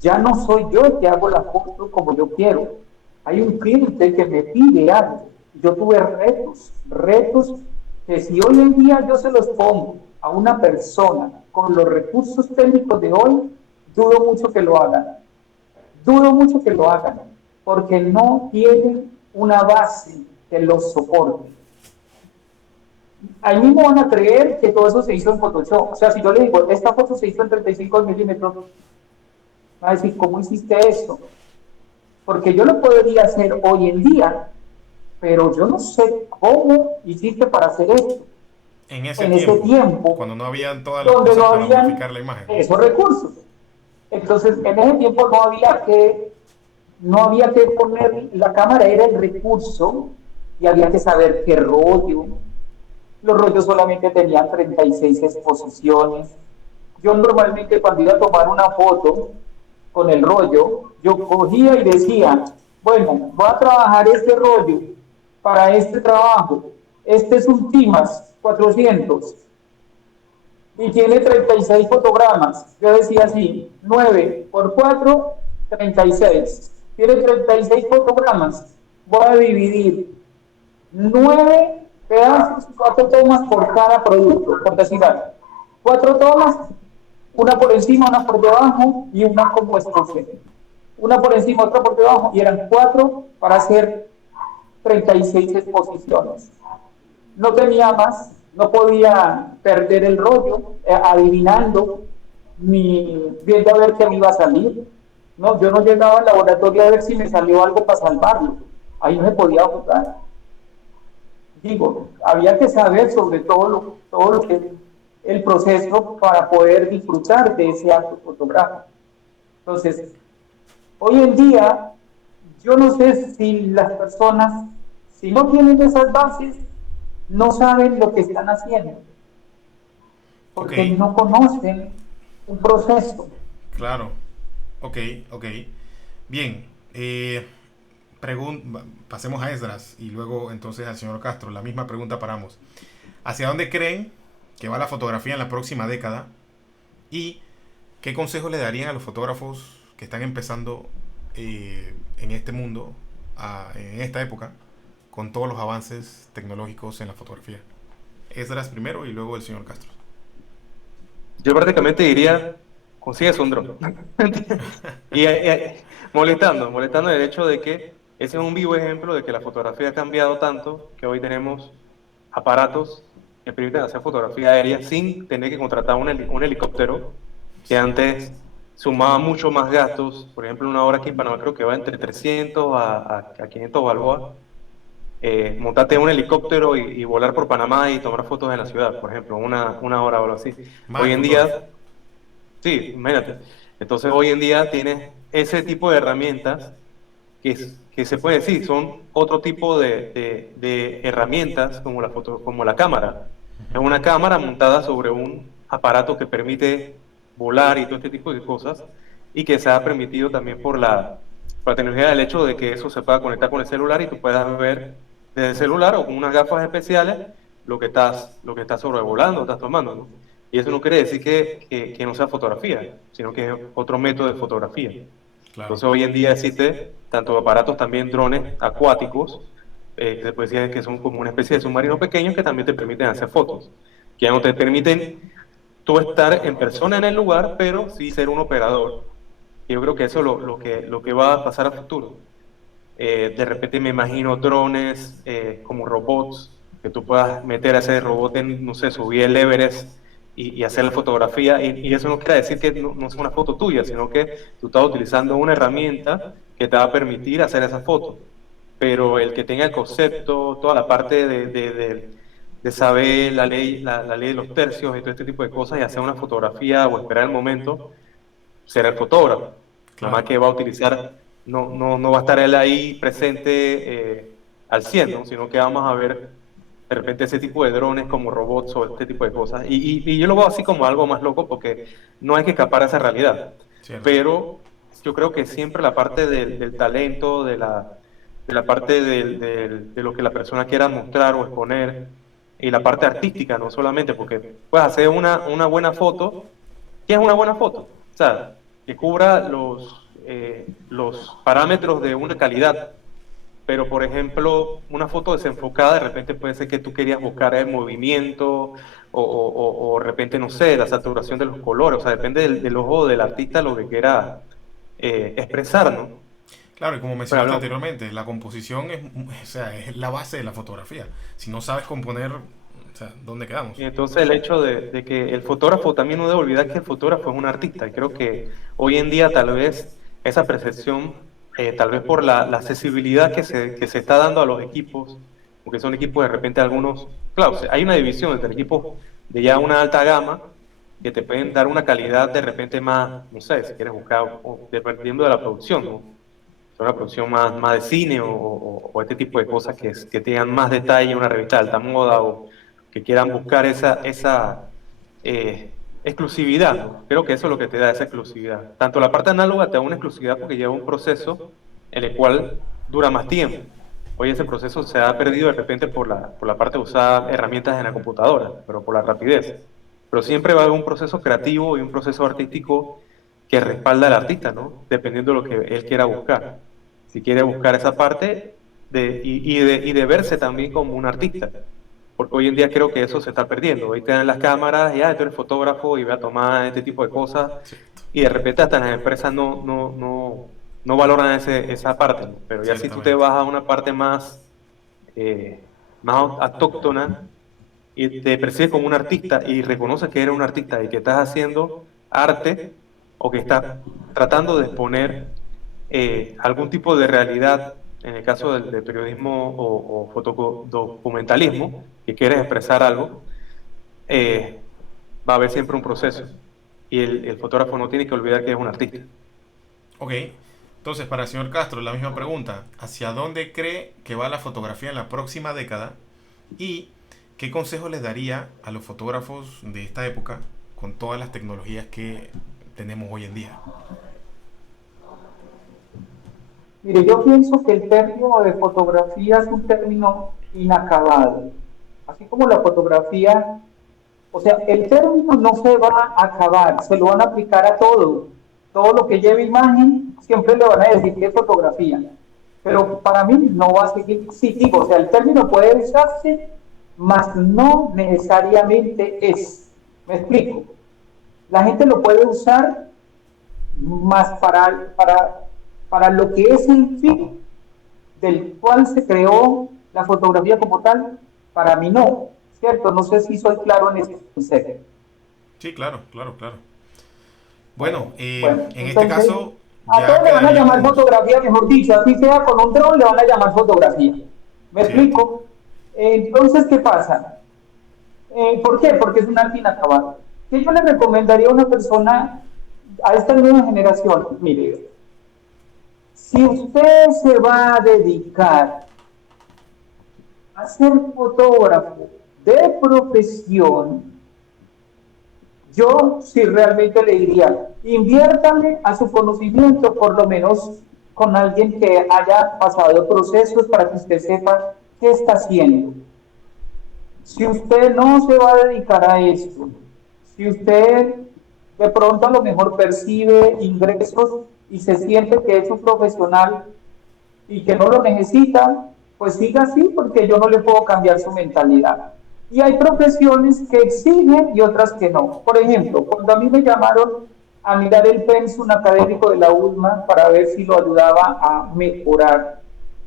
ya no soy yo el que hago la foto como yo quiero. Hay un cliente que me pide algo. Yo tuve retos que si hoy en día yo se los pongo a una persona con los recursos técnicos de hoy, dudo mucho que lo hagan. Dudo mucho que lo hagan, porque no tienen una base que los soporte. Ahí mismo van a creer que todo eso se hizo en Photoshop. O sea, si yo le digo, esta foto se hizo en 35 milímetros, va a decir, ¿cómo hiciste esto? Porque yo lo podría hacer hoy en día, pero yo no sé cómo hiciste para hacer esto. En ese En ese tiempo, cuando no habían todas las donde cosas no para habían modificar la imagen. esos recursos. Entonces, en ese tiempo no había que poner, la cámara era el recurso y había que saber qué rollo. Los rollos solamente tenían 36 exposiciones. Yo normalmente cuando iba a tomar una foto con el rollo, yo cogía y decía, bueno, voy a trabajar este rollo para este trabajo. Este es un Timas 400 y tiene 36 fotogramas. Yo decía así, 9 por 4, 36. Tiene 36 fotogramas. Voy a dividir 9 pedazos, 4 tomas por cada producto, por decir algo. 4 tomas, una por encima, una por debajo y una como exposición. Una por encima, otra por debajo y eran 4 para hacer 36 exposiciones. No tenía más, no podía perder el rollo adivinando ni viendo a ver qué me iba a salir. No, yo no llegaba al laboratorio a ver si me salió algo para salvarlo. Ahí no se podía jugar. Digo, había que saber sobre todo lo que es el proceso para poder disfrutar de ese acto fotográfico. Entonces, hoy en día, yo no sé si las personas, si no tienen esas bases, no saben lo que están haciendo, porque Ok, no conocen un proceso. claro. Ok, ok. Bien. Pasemos a Esdras y luego entonces al señor Castro. La misma pregunta para ambos. ¿Hacia dónde creen que va la fotografía en la próxima década? ¿Y qué consejos le darían a los fotógrafos que están empezando en este mundo, en esta época, con todos los avances tecnológicos en la fotografía? Esdras primero y luego el señor Castro. Yo prácticamente diría, consigues un dron. Molestando el hecho de que ese es un vivo ejemplo de que la fotografía ha cambiado tanto que hoy tenemos aparatos que permiten hacer fotografía aérea sin tener que contratar un helicóptero, que Sí, antes sumaba mucho más gastos. Por ejemplo, una hora aquí en Panamá creo que va entre 300 a 500 balboas. Montarte en un helicóptero y volar por Panamá y tomar fotos de la ciudad, por ejemplo, una hora o algo así. más Hoy en con dólares. día, sí, imagínate. Entonces hoy en día tienes ese tipo de herramientas que se puede decir, son otro tipo de herramientas como la cámara. Es una cámara montada sobre un aparato que permite volar y todo este tipo de cosas, y que se ha permitido también por la tecnología del hecho de que eso se pueda conectar con el celular y tú puedas ver desde el celular o con unas gafas especiales lo que estás sobrevolando, estás tomando, ¿no? Y eso no quiere decir que no sea fotografía, sino que es otro método de fotografía. Claro. Entonces hoy en día existe tanto aparatos también drones acuáticos, que se puede decir que son como una especie de submarinos pequeños que también te permiten hacer fotos, que ya no te permiten tú estar en persona en el lugar, pero sí ser un operador. Y yo creo que eso es lo que va a pasar a futuro. De repente me imagino drones como robots, que tú puedas meter a ese robot en, no sé, subir el Everest y hacer la fotografía. Y eso no quiere decir que no es una foto tuya, sino que tú estás utilizando una herramienta que te va a permitir hacer esa foto. Pero el que tenga el concepto, toda la parte de saber la ley de los tercios y todo este tipo de cosas y hacer una fotografía o esperar el momento, será el fotógrafo. Nada más Claro. que va a utilizar, no va a estar él ahí presente al 100, ¿no? Sino que vamos a ver de repente ese tipo de drones como robots o este tipo de cosas. Y yo lo veo así como algo más loco porque no hay que escapar a esa realidad. Cierto. Pero yo creo que siempre la parte del talento, de la parte de lo que la persona quiera mostrar o exponer, y la parte artística, no solamente, porque puedes hacer una buena foto. ¿Qué es una buena foto? O sea, que cubra los parámetros de una calidad. Pero, por ejemplo, una foto desenfocada, de repente puede ser que tú querías buscar el movimiento o de repente, no sé, la saturación de los colores. O sea, depende del ojo del artista lo que quiera expresar, ¿no? Claro, y como Pero mencionaste anteriormente, la composición es, o sea, es la base de la fotografía. Si no sabes componer, o sea, ¿dónde quedamos? y entonces el hecho de que el fotógrafo también no debe olvidar que el fotógrafo es un artista. Y creo que hoy en día tal vez esa percepción, tal vez por la accesibilidad que se está dando a los equipos, porque son equipos de repente algunos, claro, hay una división entre equipos de ya una alta gama que te pueden dar una calidad de repente más, no sé, si quieres buscar, dependiendo de la producción, ¿no? Una producción más de cine o este tipo de cosas que tengan más detalle, una revista de alta moda o que quieran buscar esa exclusividad, ¿no? Creo que eso es lo que te da esa exclusividad. Tanto la parte análoga te da una exclusividad porque lleva un proceso en el cual dura más tiempo. Hoy ese proceso se ha perdido de repente por la parte de usar herramientas en la computadora, pero por la rapidez. Pero siempre va a haber un proceso creativo y un proceso artístico que respalda al artista, ¿no? Dependiendo de lo que él quiera buscar. Si quiere buscar esa parte y de verse también como un artista. Porque hoy en día creo que eso se está perdiendo. Hoy te dan las cámaras y tú eres fotógrafo y voy a tomar este tipo de cosas. Cierto. Y de repente hasta las empresas no valoran esa parte, ¿no? Pero ya si tú te Ciertamente. vas a una parte más autóctona y te percibes como un artista y reconoces que eres un artista y que estás haciendo arte o que estás tratando de exponer algún tipo de realidad, en el caso del periodismo o fotodocumentalismo, que quieres expresar algo, eh, va a haber siempre un proceso. Y el fotógrafo no tiene que olvidar que es un artista. Ok. Entonces, para el señor Castro, la misma pregunta. ¿Hacia dónde cree que va la fotografía en la próxima década? ¿Y qué consejo les daría a los fotógrafos de esta época con todas las tecnologías que tenemos hoy en día? Mire, yo pienso que el término de fotografía es un término inacabado. Así como la fotografía, o sea, el término no se va a acabar, se lo van a aplicar a todo. Todo lo que lleve imagen, siempre le van a decir que es fotografía. Pero para mí no va a seguir, sí digo, o sea, el término puede usarse, mas no necesariamente es. ¿Me explico? La gente lo puede usar más para lo que es el fin del cual se creó la fotografía como tal, para mí no, ¿cierto? No sé si soy claro en ese concepto. Sí, claro, claro, claro. Bueno, Bueno, en este entonces, caso a ya todos le van a llamar quedaríamos... fotografía, mejor dicho, así sea con un dron, le van a llamar fotografía. ¿Me Cierto. explico? Entonces, ¿qué pasa? ¿Por qué? Porque es un arte inacabado. ¿Qué yo le recomendaría a una persona, a esta nueva generación? Mire, Si usted se va a dedicar a ser fotógrafo de profesión, yo sí realmente le diría, inviértale a su conocimiento, por lo menos con alguien que haya pasado procesos para que usted sepa qué está haciendo. Si usted no se va a dedicar a esto, si usted de pronto a lo mejor percibe ingresos y se siente que es un profesional y que no lo necesita, pues siga así porque yo no le puedo cambiar su mentalidad. Y hay profesiones que exigen y otras que no. Por ejemplo, cuando a mí me llamaron a mirar el pensum académico de la ULMA para ver si lo ayudaba a mejorar,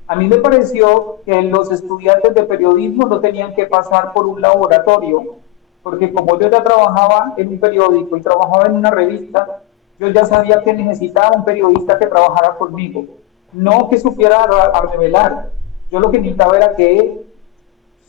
a mí me pareció que los estudiantes de periodismo no tenían que pasar por un laboratorio, porque como yo ya trabajaba en un periódico y trabajaba en una revista, yo ya sabía que necesitaba un periodista que trabajara conmigo, no que supiera a revelar. Yo lo que necesitaba era que él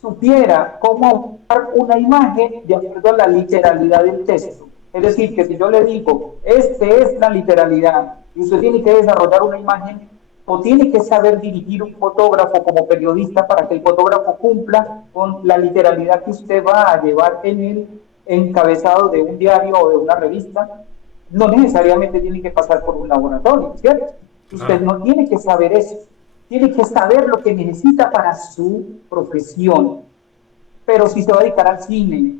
supiera cómo usar una imagen de acuerdo a la literalidad del texto. Es decir, que si yo le digo, este es la literalidad, y usted tiene que desarrollar una imagen, o tiene que saber dirigir un fotógrafo como periodista para que el fotógrafo cumpla con la literalidad que usted va a llevar en el encabezado de un diario o de una revista, no necesariamente tiene que pasar por un laboratorio, ¿cierto? Usted no tiene que saber eso, tiene que saber lo que necesita para su profesión. Pero si se va a dedicar al cine,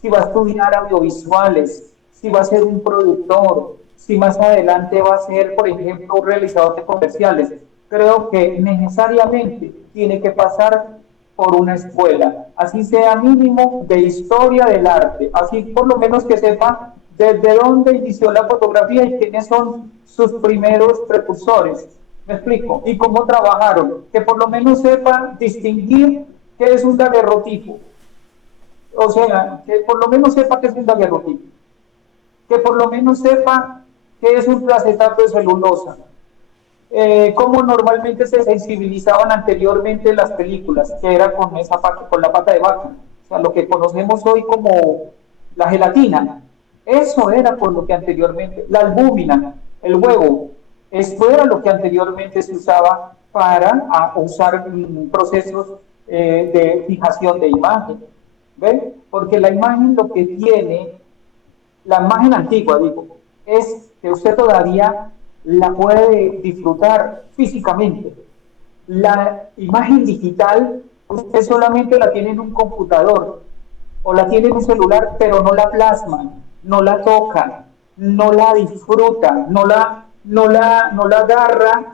si va a estudiar audiovisuales, si va a ser un productor, si más adelante va a ser, por ejemplo, un realizador de comerciales, creo que necesariamente tiene que pasar por una escuela, así sea mínimo de historia del arte, así por lo menos que sepa desde dónde inició la fotografía y quiénes son sus primeros precursores. ¿Me explico? Y cómo trabajaron, que por lo menos sepa distinguir qué es un daguerrotipo, o sea, que por lo menos sepa qué es un daguerrotipo, que por lo menos sepa qué es un acetato de celulosa, cómo normalmente se sensibilizaban anteriormente las películas, que era con esa pata, con la pata de vaca, o sea, lo que conocemos hoy como la gelatina, eso era por lo que anteriormente, la albúmina, el huevo, esto era lo que anteriormente se usaba para usar procesos de fijación de imagen. ¿Ven? Porque la imagen lo que tiene, la imagen antigua, digo, es que usted todavía la puede disfrutar físicamente. La imagen digital, usted solamente la tiene en un computador o la tiene en un celular, pero no la plasma, no la toca, no la disfruta, no la agarra,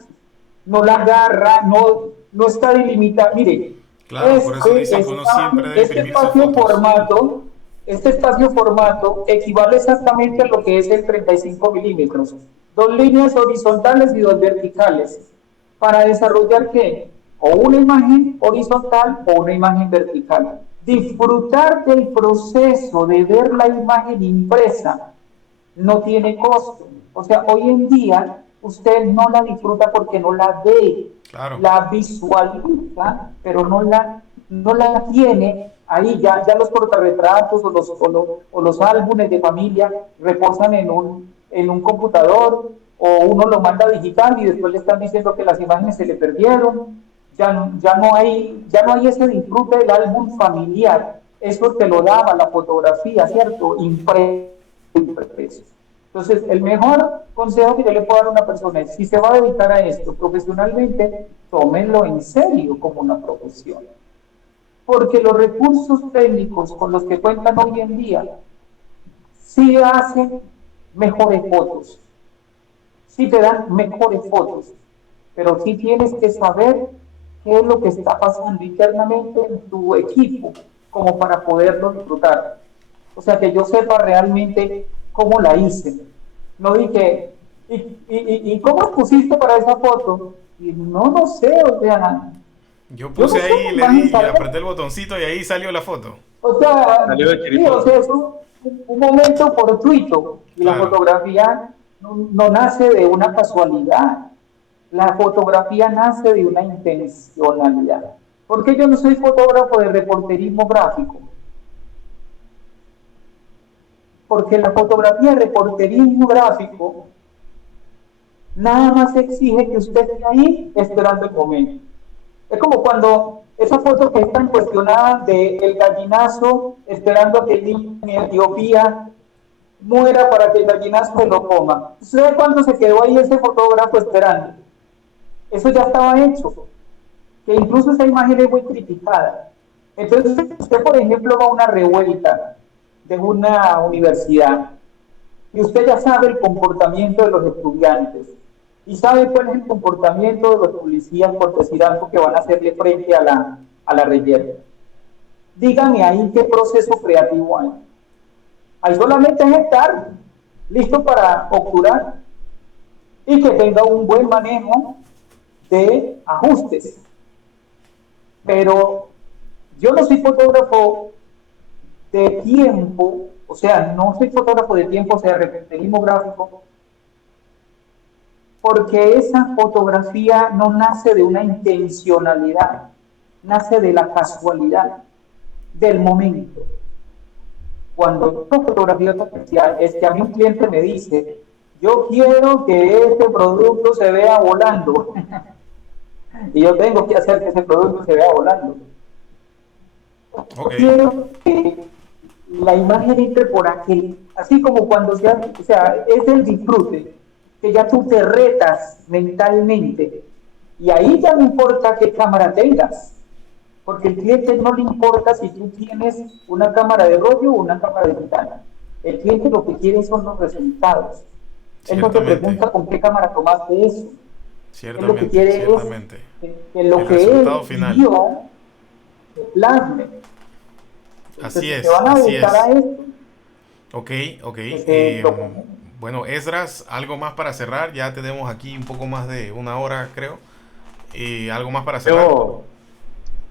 no está delimitada. Mire, Claro, por eso dicen que uno siempre debe este imprimir sus fotos. espacio-formato equivale exactamente a lo que es el 35 milímetros. Dos líneas horizontales y dos verticales. ¿Para desarrollar qué? O una imagen horizontal o una imagen vertical. Disfrutar del proceso de ver la imagen impresa no tiene costo. O sea, hoy en día usted no la disfruta porque no la ve, Claro. la visualiza, pero no la tiene ahí. Ya los portarretratos o los álbumes de familia reposan en un computador, o uno lo manda digital y después le están diciendo que las imágenes se le perdieron. Ya no hay ese disfrute del álbum familiar. Eso te lo daba la fotografía, ¿cierto? Impreso. Entonces, el mejor consejo que yo le puedo dar a una persona es, si se va a dedicar a esto profesionalmente, tómenlo en serio como una profesión. Porque los recursos técnicos con los que cuentan hoy en día sí hacen mejores fotos, sí te dan mejores fotos, pero sí tienes que saber qué es lo que está pasando internamente en tu equipo como para poderlo disfrutar. O sea, que yo sepa realmente cómo la hice. No dije, ¿y cómo pusiste para esa foto? Y no sé, o sea, Yo yo no puse sé ahí, cómo le imagen di, le sale. apreté el botoncito y ahí salió la foto. O sea, Salió de sí, o chiripa. sea, es un momento fortuito. Y la Claro. fotografía no nace de una casualidad. La fotografía nace de una intencionalidad. ¿Por qué yo no soy fotógrafo de reporterismo gráfico? Porque la fotografía de reporterismo gráfico Nada más exige que usted esté ahí esperando el momento. Es como cuando esa foto que es tan cuestionada del gallinazo esperando a que el niño en Etiopía muera para que el gallinazo se lo coma. ¿Usted sabe cuándo se quedó ahí ese fotógrafo esperando? Eso ya estaba hecho, que incluso esa imagen es muy criticada. Entonces, usted, por ejemplo, va a una revuelta de una universidad y usted ya sabe el comportamiento de los estudiantes y sabe cuál es el comportamiento de los policías, por decir algo, que van a hacerle frente a la revuelta. Dígame ahí qué proceso creativo hay. Ahí solamente es estar listo para obturar y que tenga un buen manejo de ajustes. Pero yo no soy fotógrafo de tiempo, o sea, no soy fotógrafo de tiempo, o sea, realismo gráfico, porque esa fotografía no nace de una intencionalidad, nace de la casualidad, del momento. Cuando una fotografía comercial es que a mí un cliente me dice, yo quiero que este producto se vea volando, y yo tengo que hacer que ese producto se vea volando. Ok, Quiero que la imagen entre por aquí, así como cuando se hace, o sea, es el disfrute, que ya tú te retas mentalmente, y ahí ya no importa qué cámara tengas, porque al cliente no le importa si tú tienes una cámara de rollo o una cámara digital. El cliente lo que quiere son los resultados. Él no te ciertamente, pregunta con qué cámara tomaste eso. Él lo que ciertamente, quiere es ciertamente. que lo El que resultado él final. vivió se plasme. Entonces, Así si se es, van a así dedicar es. a esto, Ok, ok. que se propongan. Bueno, Esdras, algo más para cerrar. Ya tenemos aquí un poco más de una hora, creo. ¿Algo más para cerrar? Yo,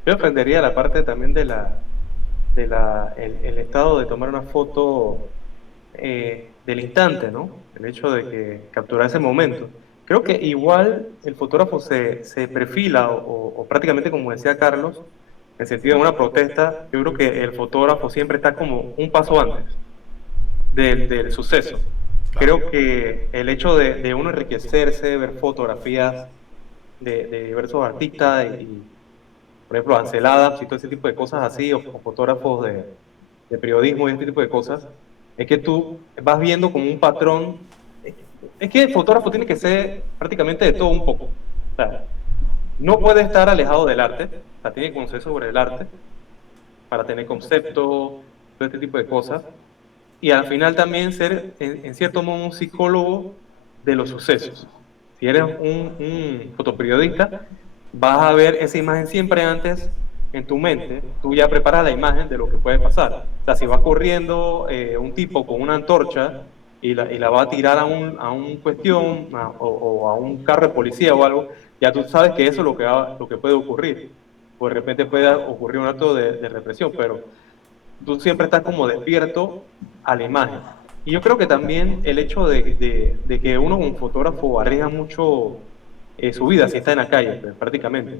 yo defendería la parte también el estado de tomar una foto del instante, ¿no? El hecho de que capturar ese momento. Creo que igual el fotógrafo se perfila o prácticamente como decía Carlos, en el sentido de una protesta, yo creo que el fotógrafo siempre está como un paso antes del suceso. Claro. Creo que el hecho de uno enriquecerse, ver fotografías de diversos artistas por ejemplo, Ansel Adams y todo ese tipo de cosas así, o fotógrafos de periodismo y este tipo de cosas, es que tú vas viendo como un patrón. Es que el fotógrafo tiene que ser prácticamente de todo un poco. O sea, no puede estar alejado del arte, o sea, tiene que conocer sobre el arte para tener conceptos, todo este tipo de cosas. Y al final también ser, en cierto modo, un psicólogo de los sucesos. Si eres un fotoperiodista, vas a ver esa imagen siempre antes en tu mente, tú ya preparas la imagen de lo que puede pasar. O sea, si va corriendo un tipo con una antorcha y la va a tirar a un cuestión o a un carro de policía o algo, ya tú sabes que eso es lo que puede ocurrir. O de repente puede ocurrir un acto de represión, pero tú siempre estás como despierto a la imagen. Y yo creo que también el hecho de que uno como fotógrafo arriesga mucho su vida si está en la calle, pues, prácticamente.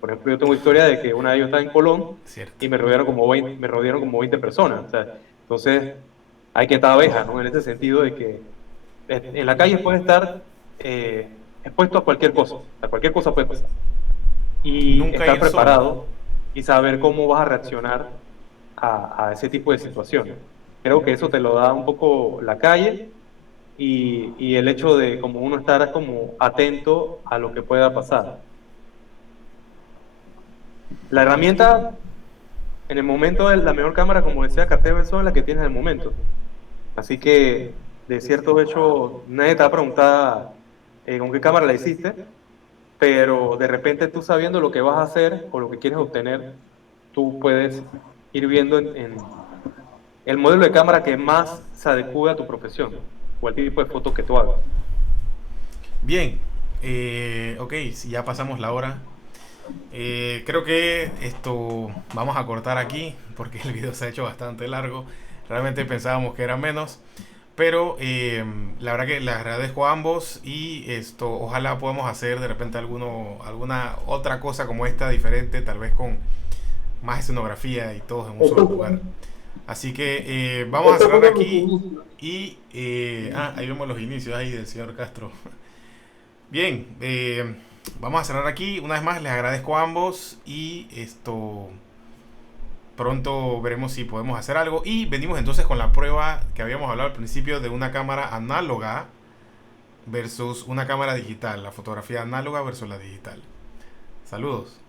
Por ejemplo, yo tengo historia de que una vez yo estaba en Colón Cierto. y me rodearon como 20 personas. O sea, entonces, hay que estar abeja, ¿no? En ese sentido de que en la calle puedes estar expuesto a cualquier cosa puede pasar. Y Nunca estar ir solo. preparado y saber cómo vas a reaccionar a ese tipo de situaciones. Creo que eso te lo da un poco la calle y el hecho de como uno estar como atento a lo que pueda pasar. La herramienta en el momento es la mejor cámara, como decía Cartel, es la que tienes en el momento. Así que, de ciertos hechos, nadie te va a preguntar con qué cámara la hiciste, pero de repente tú sabiendo lo que vas a hacer o lo que quieres obtener, tú puedes ir viendo en el modelo de cámara que más se adecue a tu profesión o al tipo de fotos que tú hagas. Bien. Ok, si ya pasamos la hora. Creo que esto vamos a cortar aquí porque el video se ha hecho bastante largo. Realmente pensábamos que era menos. Pero la verdad que les agradezco a ambos y esto ojalá podamos hacer de repente alguna otra cosa como esta diferente, tal vez con más escenografía y todos en un solo lugar. Así que vamos a Estos cerrar fueron mis aquí inicios. y ahí vemos los inicios ahí del señor Castro. Bien, vamos a cerrar aquí. Una vez más les agradezco a ambos y pronto veremos si podemos hacer algo. Y venimos entonces con la prueba que habíamos hablado al principio de una cámara análoga versus una cámara digital. La fotografía análoga versus la digital. Saludos.